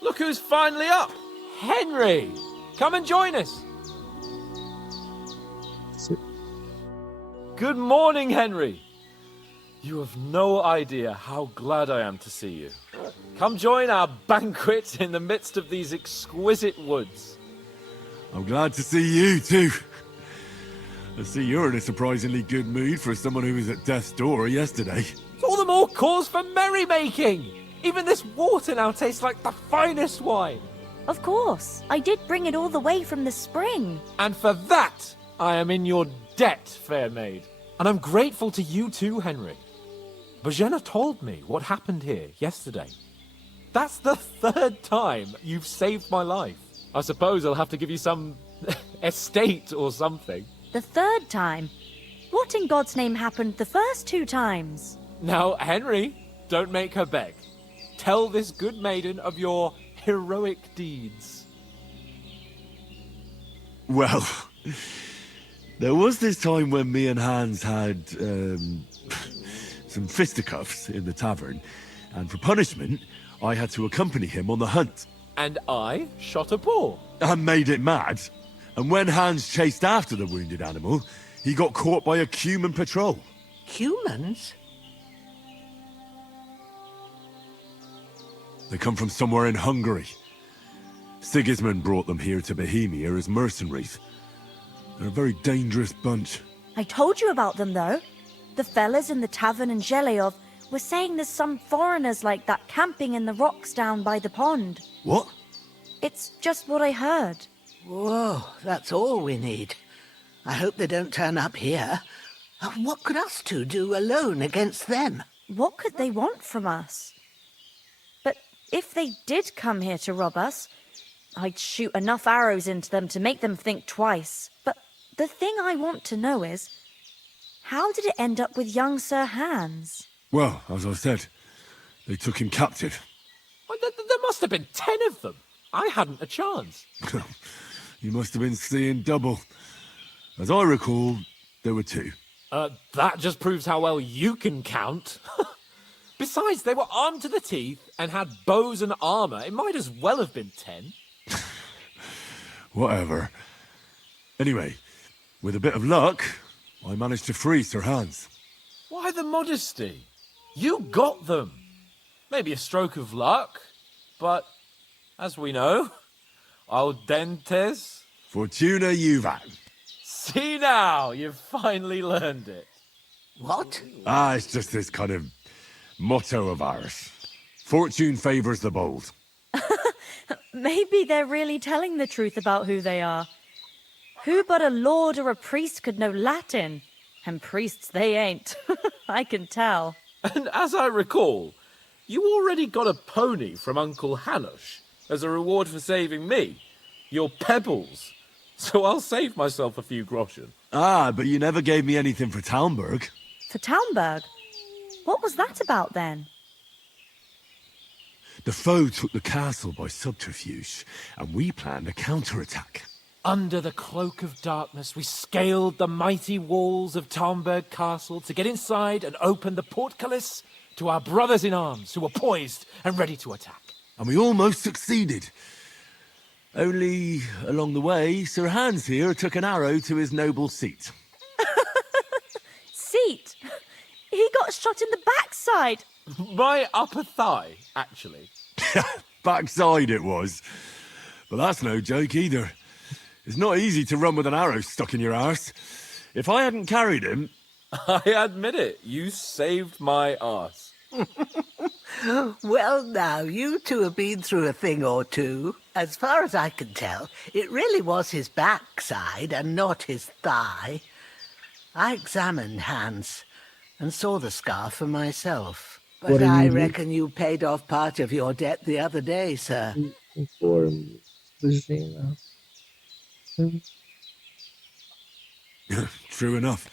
Look who's finally up! Henry! Come and join us! Good morning, Henry! You have no idea how glad I am to see you. Come join our banquet in the midst of these exquisite woods. I'm glad to see you too. I see you're in a surprisingly good mood for someone who was at death's door yesterday. All the more cause for merrymaking! Even this water now tastes like the finest wine. Of course, I did bring it all the way from the spring. And for that, I am in your debt, fair maid. And I'm grateful to you too, Henry. Bojena told me what happened here yesterday. That's the third time you've saved my life. I suppose I'll have to give you some estate or something. The third time? What in God's name happened the first two times? Now, Henry, don't make her beg. Tell this good maiden of your heroic deeds. Well, there was this time when me and Hans had some fisticuffs in the tavern, and for punishment, I had to accompany him on the hunt. And I shot a boar. And made it mad. And when Hans chased after the wounded animal, he got caught by a Cuman patrol. Humans? They come from somewhere in Hungary. Sigismund brought them here to Bohemia as mercenaries. They're a very dangerous bunch. I told you about them, though. The fellas in the tavern in Zheleyov were saying there's some foreigners like that camping in the rocks down by the pond. What? It's just what I heard. Whoa, that's all we need. I hope they don't turn up here. What could us two do alone against them? What could they want from us? But if they did come here to rob us, I'd shoot enough arrows into them to make them think twice. But the thing I want to know is, how did it end up with young Sir Hans? Well, as I said, they took him captive. Well, there must have been 10 of them. I hadn't a chance. You must have been seeing double. As I recall, there were 2. That just proves how well you can count. Besides, they were armed to the teeth and had bows and armor. It might as well have been 10. Whatever. Anyway, with a bit of luck, I managed to free Sir Hans. Why the modesty? You got them. Maybe a stroke of luck, but as we know, al dentes. Fortuna juvat. See now, you've finally learned it. What? It's just this kind of motto of ours. Fortune favors the bold. Maybe they're really telling the truth about who they are. Who but a lord or a priest could know Latin? And priests they ain't. I can tell. And as I recall, you already got a pony from Uncle Hanush as a reward for saving me. Your pebbles. So I'll save myself a few groschen. Ah, but you never gave me anything for Talmberg. For Talmberg? What was that about then? The foe took the castle by subterfuge, and we planned a counterattack. Under the cloak of darkness, we scaled the mighty walls of Talmberg Castle to get inside and open the portcullis to our brothers in arms who were poised and ready to attack. And we almost succeeded. Only, along the way, Sir Hans here took an arrow to his noble seat. Seat? He got shot in the backside. My upper thigh, actually. Backside it was. But that's no joke either. It's not easy to run with an arrow stuck in your arse. If I hadn't carried him... I admit it, you saved my arse. Well, now, you two have been through a thing or two. As far as I can tell, it really was his backside and not his thigh. I examined Hans and saw the scar for myself. But I reckon you paid off part of your debt the other day, sir. True enough.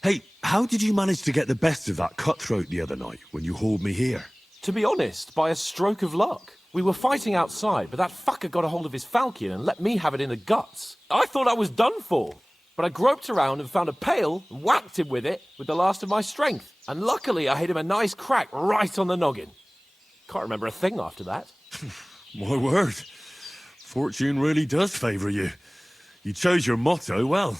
Hey, how did you manage to get the best of that cutthroat the other night when you hauled me here? To be honest, by a stroke of luck. We were fighting outside, but that fucker got a hold of his falchion and let me have it in the guts. I thought I was done for. But I groped around and found a pail and whacked him with it with the last of my strength. And luckily I hit him a nice crack right on the noggin. Can't remember a thing after that. My word. Fortune really does favour you. You chose your motto well.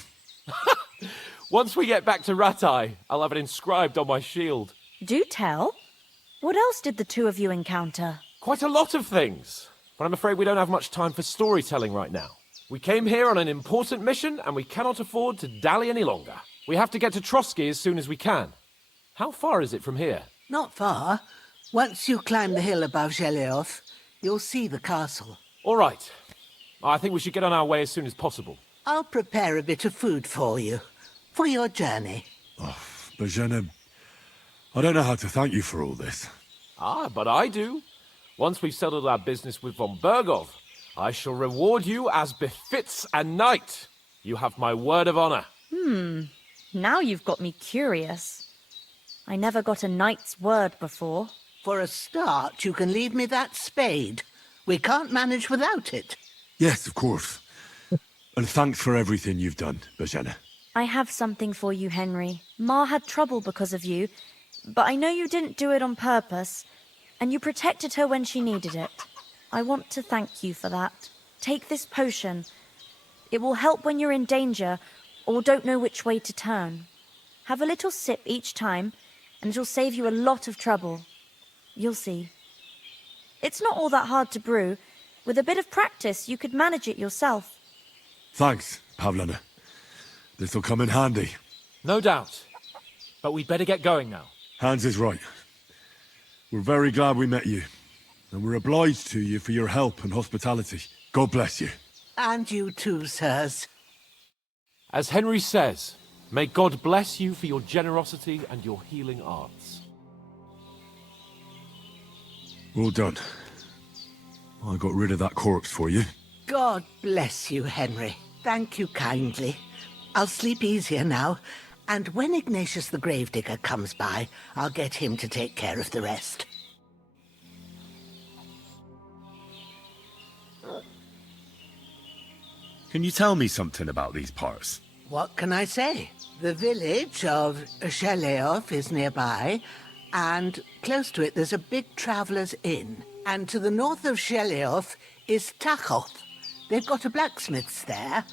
Once we get back to Ratai, I'll have it inscribed on my shield. Do tell. What else did the two of you encounter? Quite a lot of things. But I'm afraid we don't have much time for storytelling right now. We came here on an important mission, and we cannot afford to dally any longer. We have to get to Trotsky as soon as we can. How far is it from here? Not far. Once you climb the hill above Zheleov, you'll see the castle. All right. I think we should get on our way as soon as possible. I'll prepare a bit of food for you, for your journey. Bozhena, I don't know how to thank you for all this. Ah, but I do. Once we've settled our business with von Bergov, I shall reward you as befits a knight. You have my word of honor. Now you've got me curious. I never got a knight's word before. For a start, you can leave me that spade. We can't manage without it. Yes, of course. And thanks for everything you've done, Bozhena. I have something for you, Henry. Ma had trouble because of you, but I know you didn't do it on purpose, and you protected her when she needed it. I want to thank you for that. Take this potion. It will help when you're in danger or don't know which way to turn. Have a little sip each time, and it'll save you a lot of trouble. You'll see. It's not all that hard to brew. With a bit of practice, you could manage it yourself. Thanks, Pavlana. This'll come in handy. No doubt. But we'd better get going now. Hans is right. We're very glad we met you. And we're obliged to you for your help and hospitality. God bless you. And you too, sirs. As Henry says, may God bless you for your generosity and your healing arts. Well done. I got rid of that corpse for you. God bless you, Henry. Thank you kindly. I'll sleep easier now, and when Ignatius the Gravedigger comes by, I'll get him to take care of the rest. Can you tell me something about these parts? What can I say? The village of Zheleov is nearby, and close to it there's a big traveller's inn. And to the north of Zheleov is Takhov. They've got a blacksmith's there,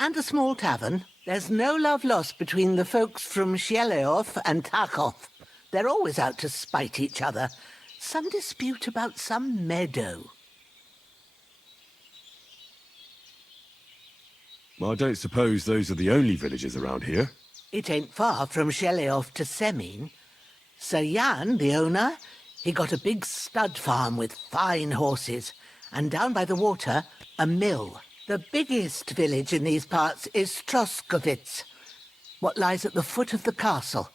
and a small tavern. There's no love lost between the folks from Zheleov and Takhov. They're always out to spite each other. Some dispute about some meadow. I don't suppose those are the only villages around here. It ain't far from Zheleov to Semin. Sir Jan, the owner, he got a big stud farm with fine horses, and down by the water, a mill. The biggest village in these parts is Troskovitz. what lies at the foot of the castle.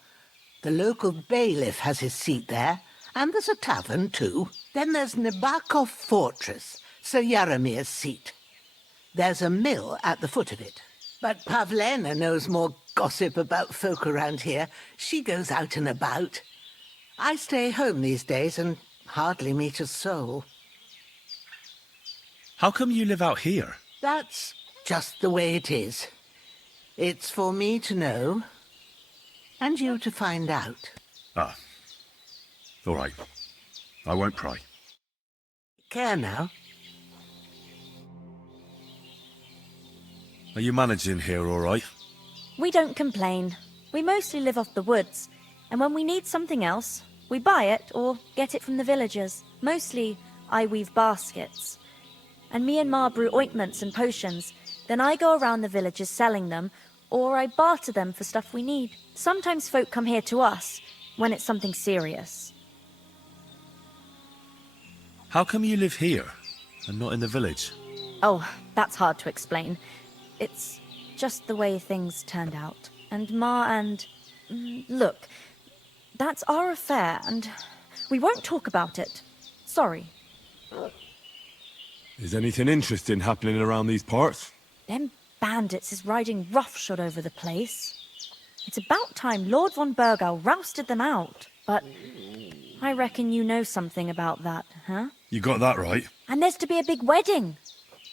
The local bailiff has his seat there, and there's a tavern too. Then there's Nabokov Fortress, Sir Yaramir's seat. There's a mill at the foot of it. But Pavlena knows more gossip about folk around here. She goes out and about. I stay home these days and hardly meet a soul. How come you live out here? That's just the way it is. It's for me to know, and you to find out. Ah. All right. I won't pry. Care now? Are you managing here all right? We don't complain. We mostly live off the woods, and when we need something else, we buy it or get it from the villagers. Mostly, I weave baskets. And me and Ma brew ointments and potions. Then I go around the villages selling them, or I barter them for stuff we need. Sometimes folk come here to us, when it's something serious. How come you live here, and not in the village? Oh, that's hard to explain. It's just the way things turned out. And Ma and... Look, that's our affair, and we won't talk about it. Sorry. Is anything interesting happening around these parts? Them bandits is riding roughshod over the place. It's about time Lord von Burgau rousted them out. But I reckon you know something about that, huh? You got that right. And there's to be a big wedding.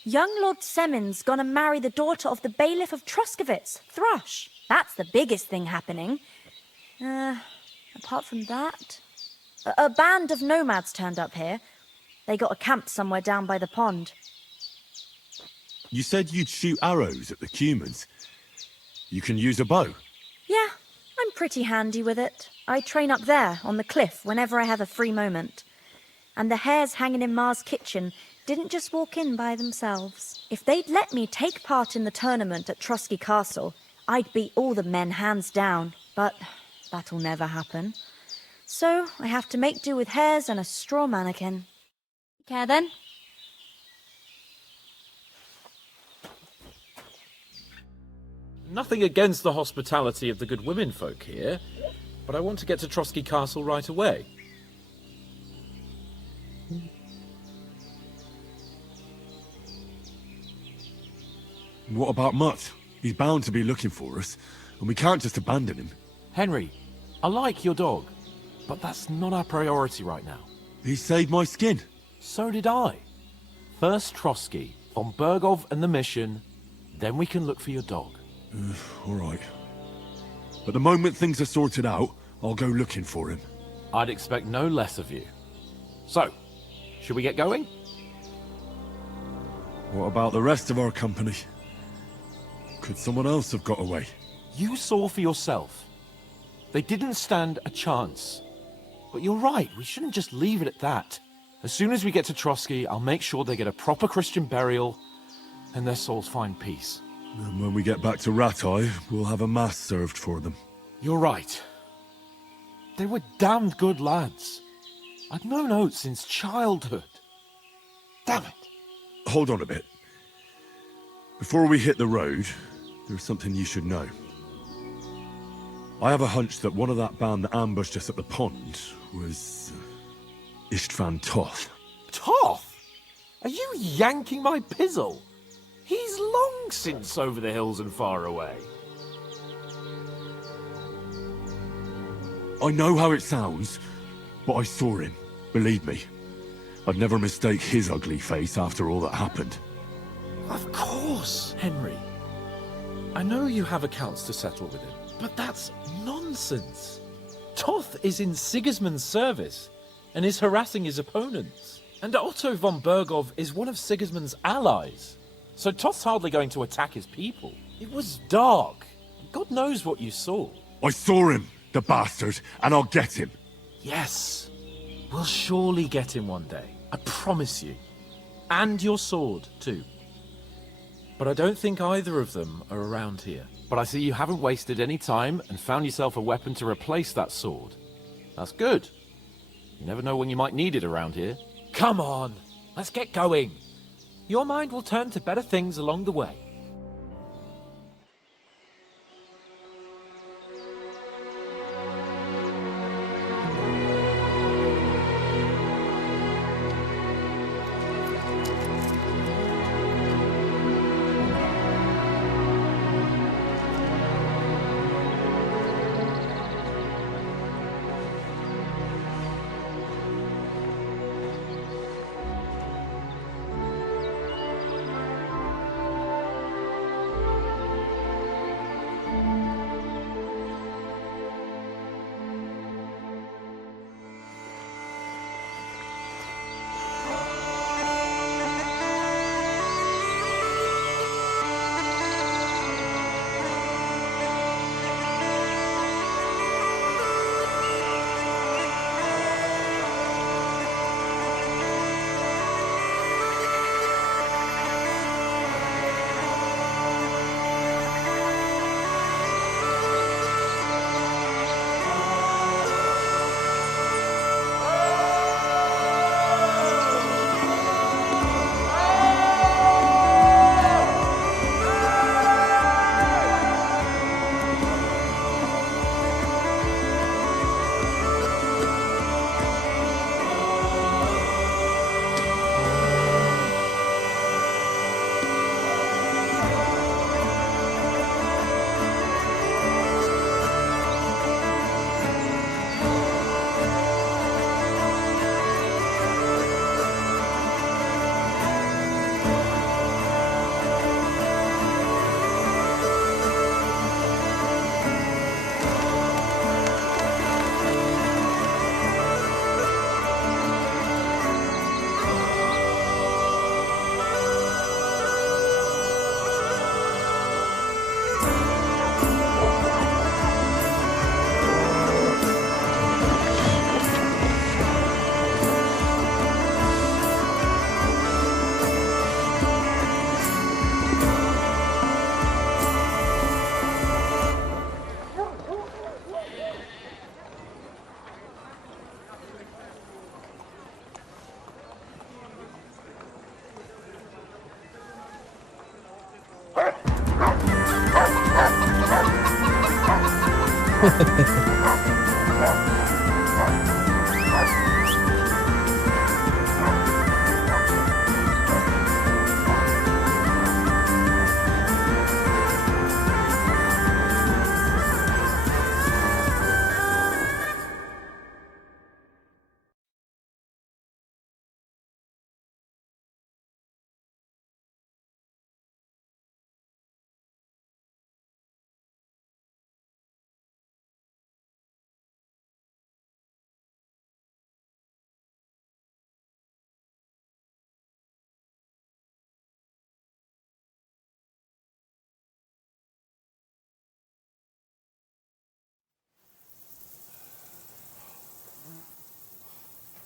Young Lord Semon's gonna marry the daughter of the bailiff of Troskovitz, Thrush. That's the biggest thing happening. Apart from that... A band of nomads turned up here. They got a camp somewhere down by the pond. You said you'd shoot arrows at the humans. You can use a bow. Yeah, I'm pretty handy with it. I train up there, on the cliff, whenever I have a free moment. And the hares hanging in Ma's kitchen didn't just walk in by themselves. If they'd let me take part in the tournament at Trotsky Castle, I'd beat all the men hands down. But that'll never happen. So I have to make do with hares and a straw mannequin. Care then? Nothing against the hospitality of the good women folk here, but I want to get to Trotsky Castle right away. What about Mutt? He's bound to be looking for us, and we can't just abandon him. Henry, I like your dog, but that's not our priority right now. He saved my skin. So did I. First Trotsky, von Burgov and the mission, then we can look for your dog. All right. But the moment things are sorted out, I'll go looking for him. I'd expect no less of you. So, should we get going? What about the rest of our company? Could someone else have got away? You saw for yourself. They didn't stand a chance. But you're right, we shouldn't just leave it at that. As soon as we get to Trotsky, I'll make sure they get a proper Christian burial and their souls find peace. And when we get back to Ratai, we'll have a mass served for them. You're right. They were damned good lads. I'd known Oates since childhood. Damn it. Hold on a bit. Before we hit the road, there's something you should know. I have a hunch that one of that band that ambushed us at the pond was... Istvan Toth. Toth? Are you yanking my pizzle? He's long since over the hills and far away. I know how it sounds, but I saw him. Believe me. I'd never mistake his ugly face after all that happened. Of course, Henry. I know you have accounts to settle with him, but that's nonsense. Toth is in Sigismund's service and is harassing his opponents. And Otto von Burgov is one of Sigismund's allies. So Toth's hardly going to attack his people. It was dark. God knows what you saw. I saw him, the bastard, and I'll get him. Yes. We'll surely get him one day. I promise you. And your sword, too. But I don't think either of them are around here. But I see you haven't wasted any time and found yourself a weapon to replace that sword. That's good. You never know when you might need it around here. Come on, let's get going. Your mind will turn to better things along the way.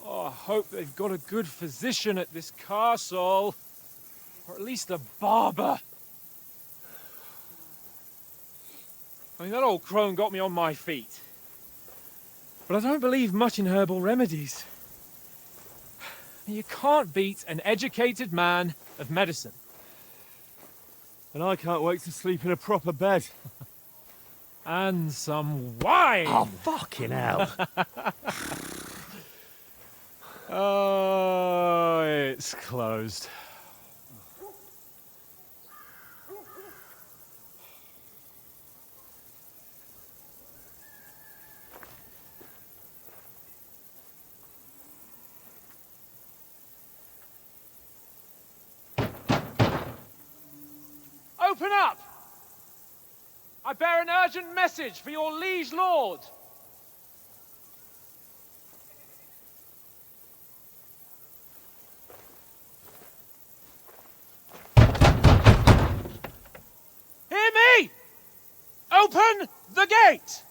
Oh, I hope they've got a good physician at this castle. Or at least a barber. I mean, that old crone got me on my feet. But I don't believe much in herbal remedies. You can't beat an educated man of medicine. And I can't wait to sleep in a proper bed. And some wine! Oh, fucking hell. Oh, it's closed. Open up! I bear an urgent message for your liege lord. Hear me! Open the gate!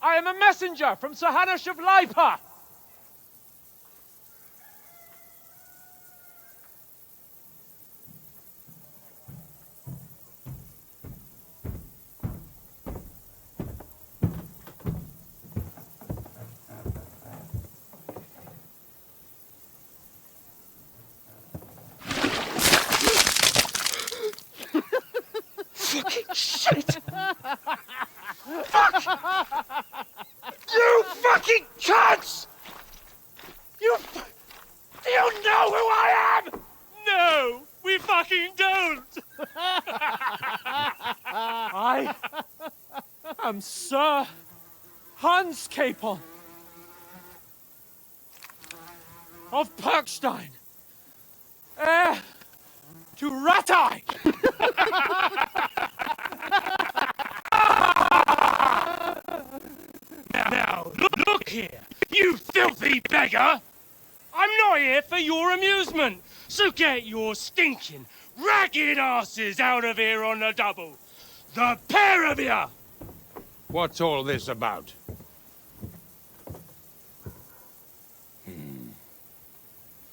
I am a messenger from Sir Hanush of Lipa. Fucking shit! Fuck! You fucking cunts! Do you know who I am? No, we fucking don't! I am Sir Hans Capon of Perkstein, heir to Ratai! Now, look here, you filthy beggar! I'm not here for your amusement, so get your stinking, ragged asses out of here on the double. The pair of you! What's all this about?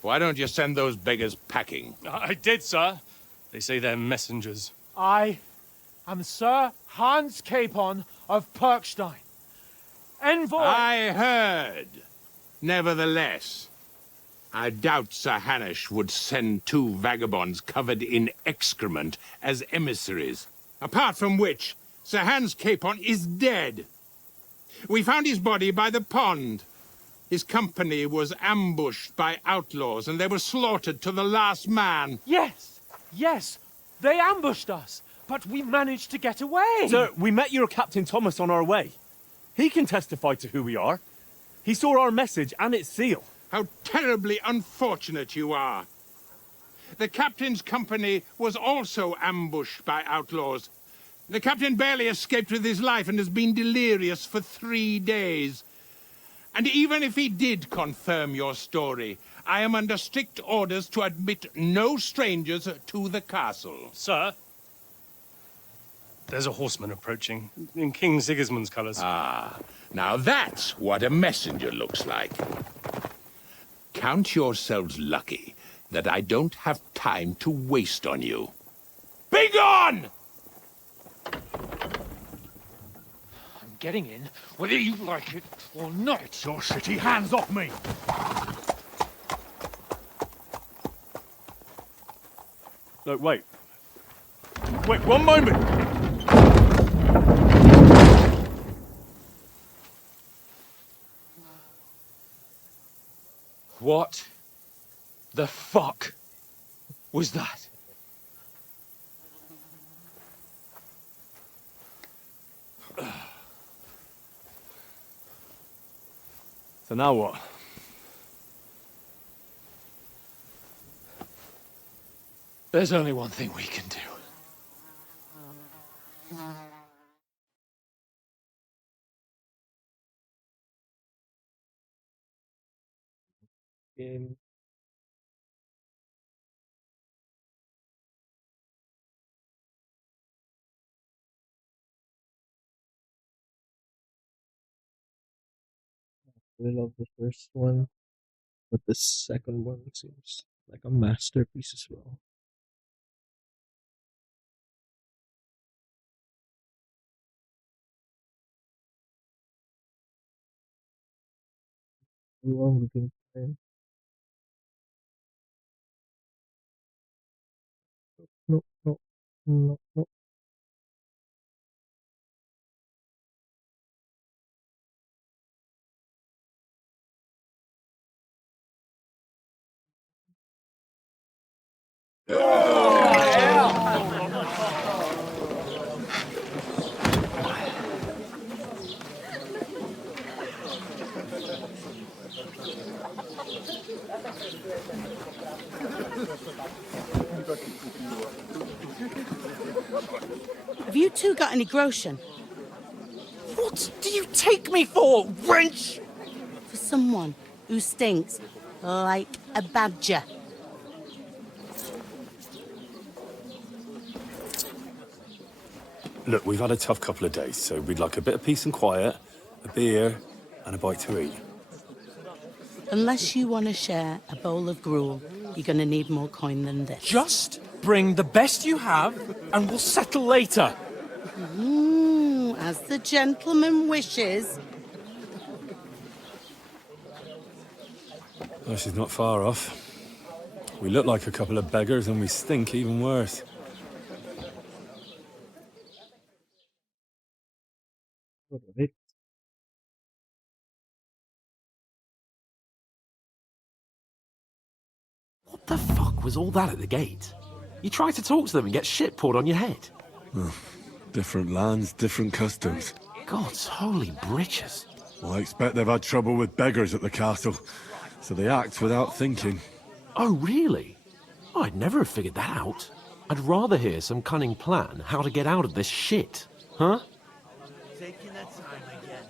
Why don't you send those beggars packing? I did, sir. They say they're messengers. I am Sir Hans Capon of Perkstein, envoy... I heard. Nevertheless, I doubt Sir Hanush would send two vagabonds covered in excrement as emissaries. Apart from which, Sir Hans Capon is dead. We found his body by the pond. His company was ambushed by outlaws, and they were slaughtered to the last man. Yes, yes, they ambushed us, but we managed to get away. Sir, we met your Captain Thomas on our way. He can testify to who we are. He saw our message and its seal. How terribly unfortunate you are. The captain's company was also ambushed by outlaws. The captain barely escaped with his life and has been delirious for 3 days. And even if he did confirm your story, I am under strict orders to admit no strangers to the castle. Sir, there's a horseman approaching, in King Sigismund's colours. Ah, now that's what a messenger looks like. Count yourselves lucky that I don't have time to waste on you. Be gone! I'm getting in, whether you like it or not. Your shitty hands off me! No, wait. Wait, one moment! What the fuck was that? So now what? There's only one thing we can do. Game. I love the first one, but the second one seems like a masterpiece as well. Long looking time. No, no, no, no. Have you two got any groschen? What do you take me for, wench? For someone who stinks like a badger. Look, we've had a tough couple of days, so we'd like a bit of peace and quiet, a beer, and a bite to eat. Unless you want to share a bowl of gruel, you're going to need more coin than this. Just bring the best you have, and we'll settle later. As the gentleman wishes. Oh, she's not far off. We look like a couple of beggars, and we stink even worse. Alright. What the fuck was all that at the gate? You try to talk to them and get shit poured on your head. Oh, different lands, different customs. God's holy britches. Well, I expect they've had trouble with beggars at the castle, so they act without thinking. Oh, really? I'd never have figured that out. I'd rather hear some cunning plan how to get out of this shit. Huh? Taking their time again.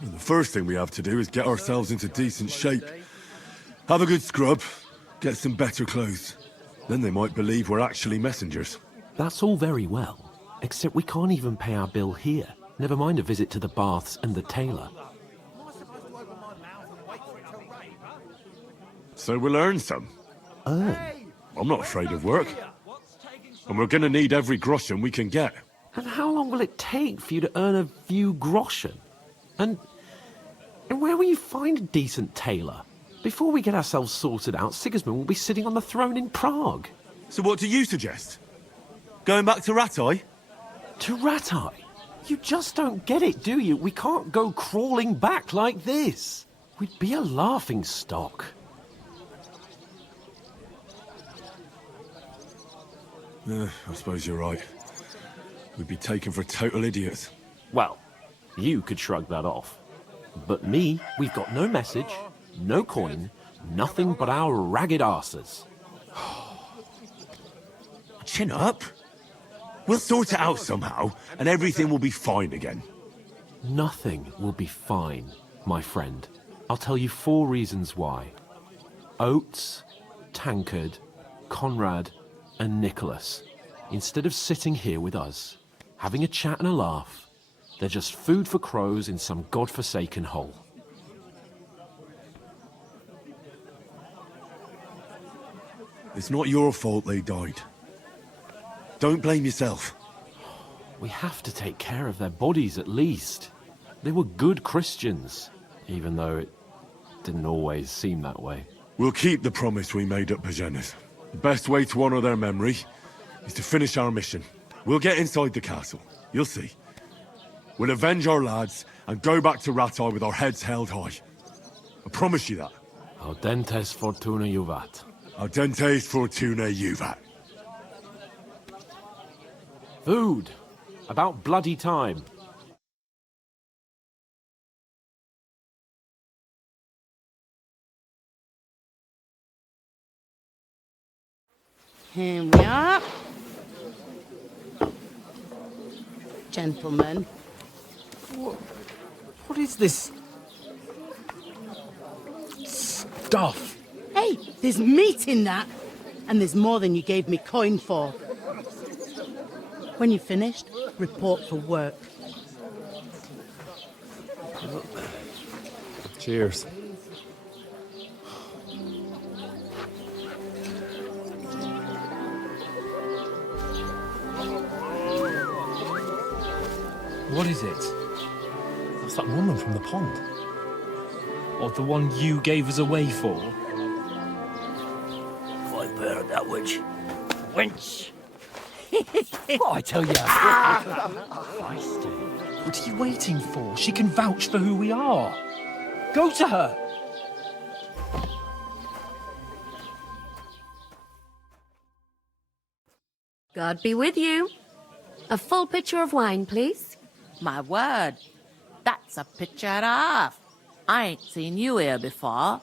And the first thing we have to do is get ourselves into decent shape. Have a good scrub, get some better clothes. Then they might believe we're actually messengers. That's all very well, except we can't even pay our bill here. Never mind a visit to the baths and the tailor. So we'll earn some. Earn? I'm not afraid of work. And we're gonna need every groschen we can get. And how long will it take for you to earn a few groschen? And where will you find a decent tailor? Before we get ourselves sorted out, Sigismund will be sitting on the throne in Prague. So what do you suggest? Going back to Ratai? To Ratai? You just don't get it, do you? We can't go crawling back like this. We'd be a laughing stock. I suppose you're right. We'd be taken for total idiots. Well, you could shrug that off. But me, we've got no message, no coin, nothing but our ragged arses. Chin up. We'll sort it out somehow, and everything will be fine again. Nothing will be fine, my friend. I'll tell you 4 reasons why. Oates, Tankard, Conrad, and Nicholas, instead of sitting here with us, having a chat and a laugh, they're just food for crows in some godforsaken hole. It's not your fault they died. Don't blame yourself. We have to take care of their bodies at least. They were good Christians, even though it didn't always seem that way. We'll keep the promise we made at Pagenas. The best way to honor their memory is to finish our mission. We'll get inside the castle. You'll see. We'll avenge our lads and go back to Ratai with our heads held high. I promise you that. Audentes fortuna juvat. Audentes fortuna juvat. Food. About bloody time. Here we are. Gentlemen. What is this stuff? Hey, there's meat in that. And there's more than you gave me coin for. When you're finished, report for work. Cheers. What is it? That's that woman from the pond. Or the one you gave us away for? I heard that witch. Wench! What I tell you? What are you waiting for? She can vouch for who we are. Go to her. God be with you. A full pitcher of wine, please. My word, that's a picture and a half. I ain't seen you here before.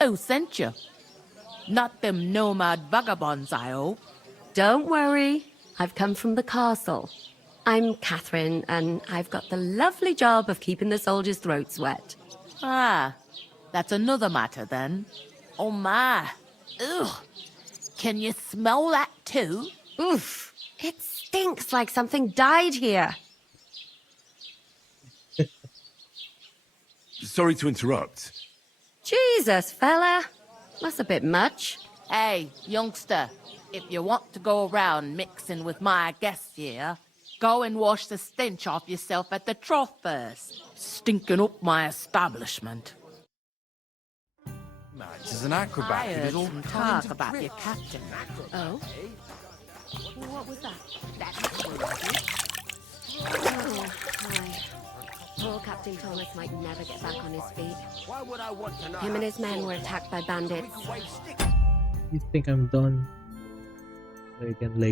Who sent you? Not them nomad vagabonds, I hope. Don't worry. I've come from the castle. I'm Catherine, and I've got the lovely job of keeping the soldiers' throats wet. Ah, that's another matter then. Oh my. Ugh. Can you smell that too? Oof. It stinks like something died here. Sorry to interrupt. Jesus, fella. That's a bit much. Hey, youngster, if you want to go around mixing with my guests here, go and wash the stench off yourself at the trough first. Stinking up my establishment. He's an acrobat. I heard some talk about your captain. Oh? What was that? That's Oh, hi. Poor Captain Thomas might never get back on his feet. Why would I want to know? Him and his men were attacked by bandits. You think I'm done? Like, and late.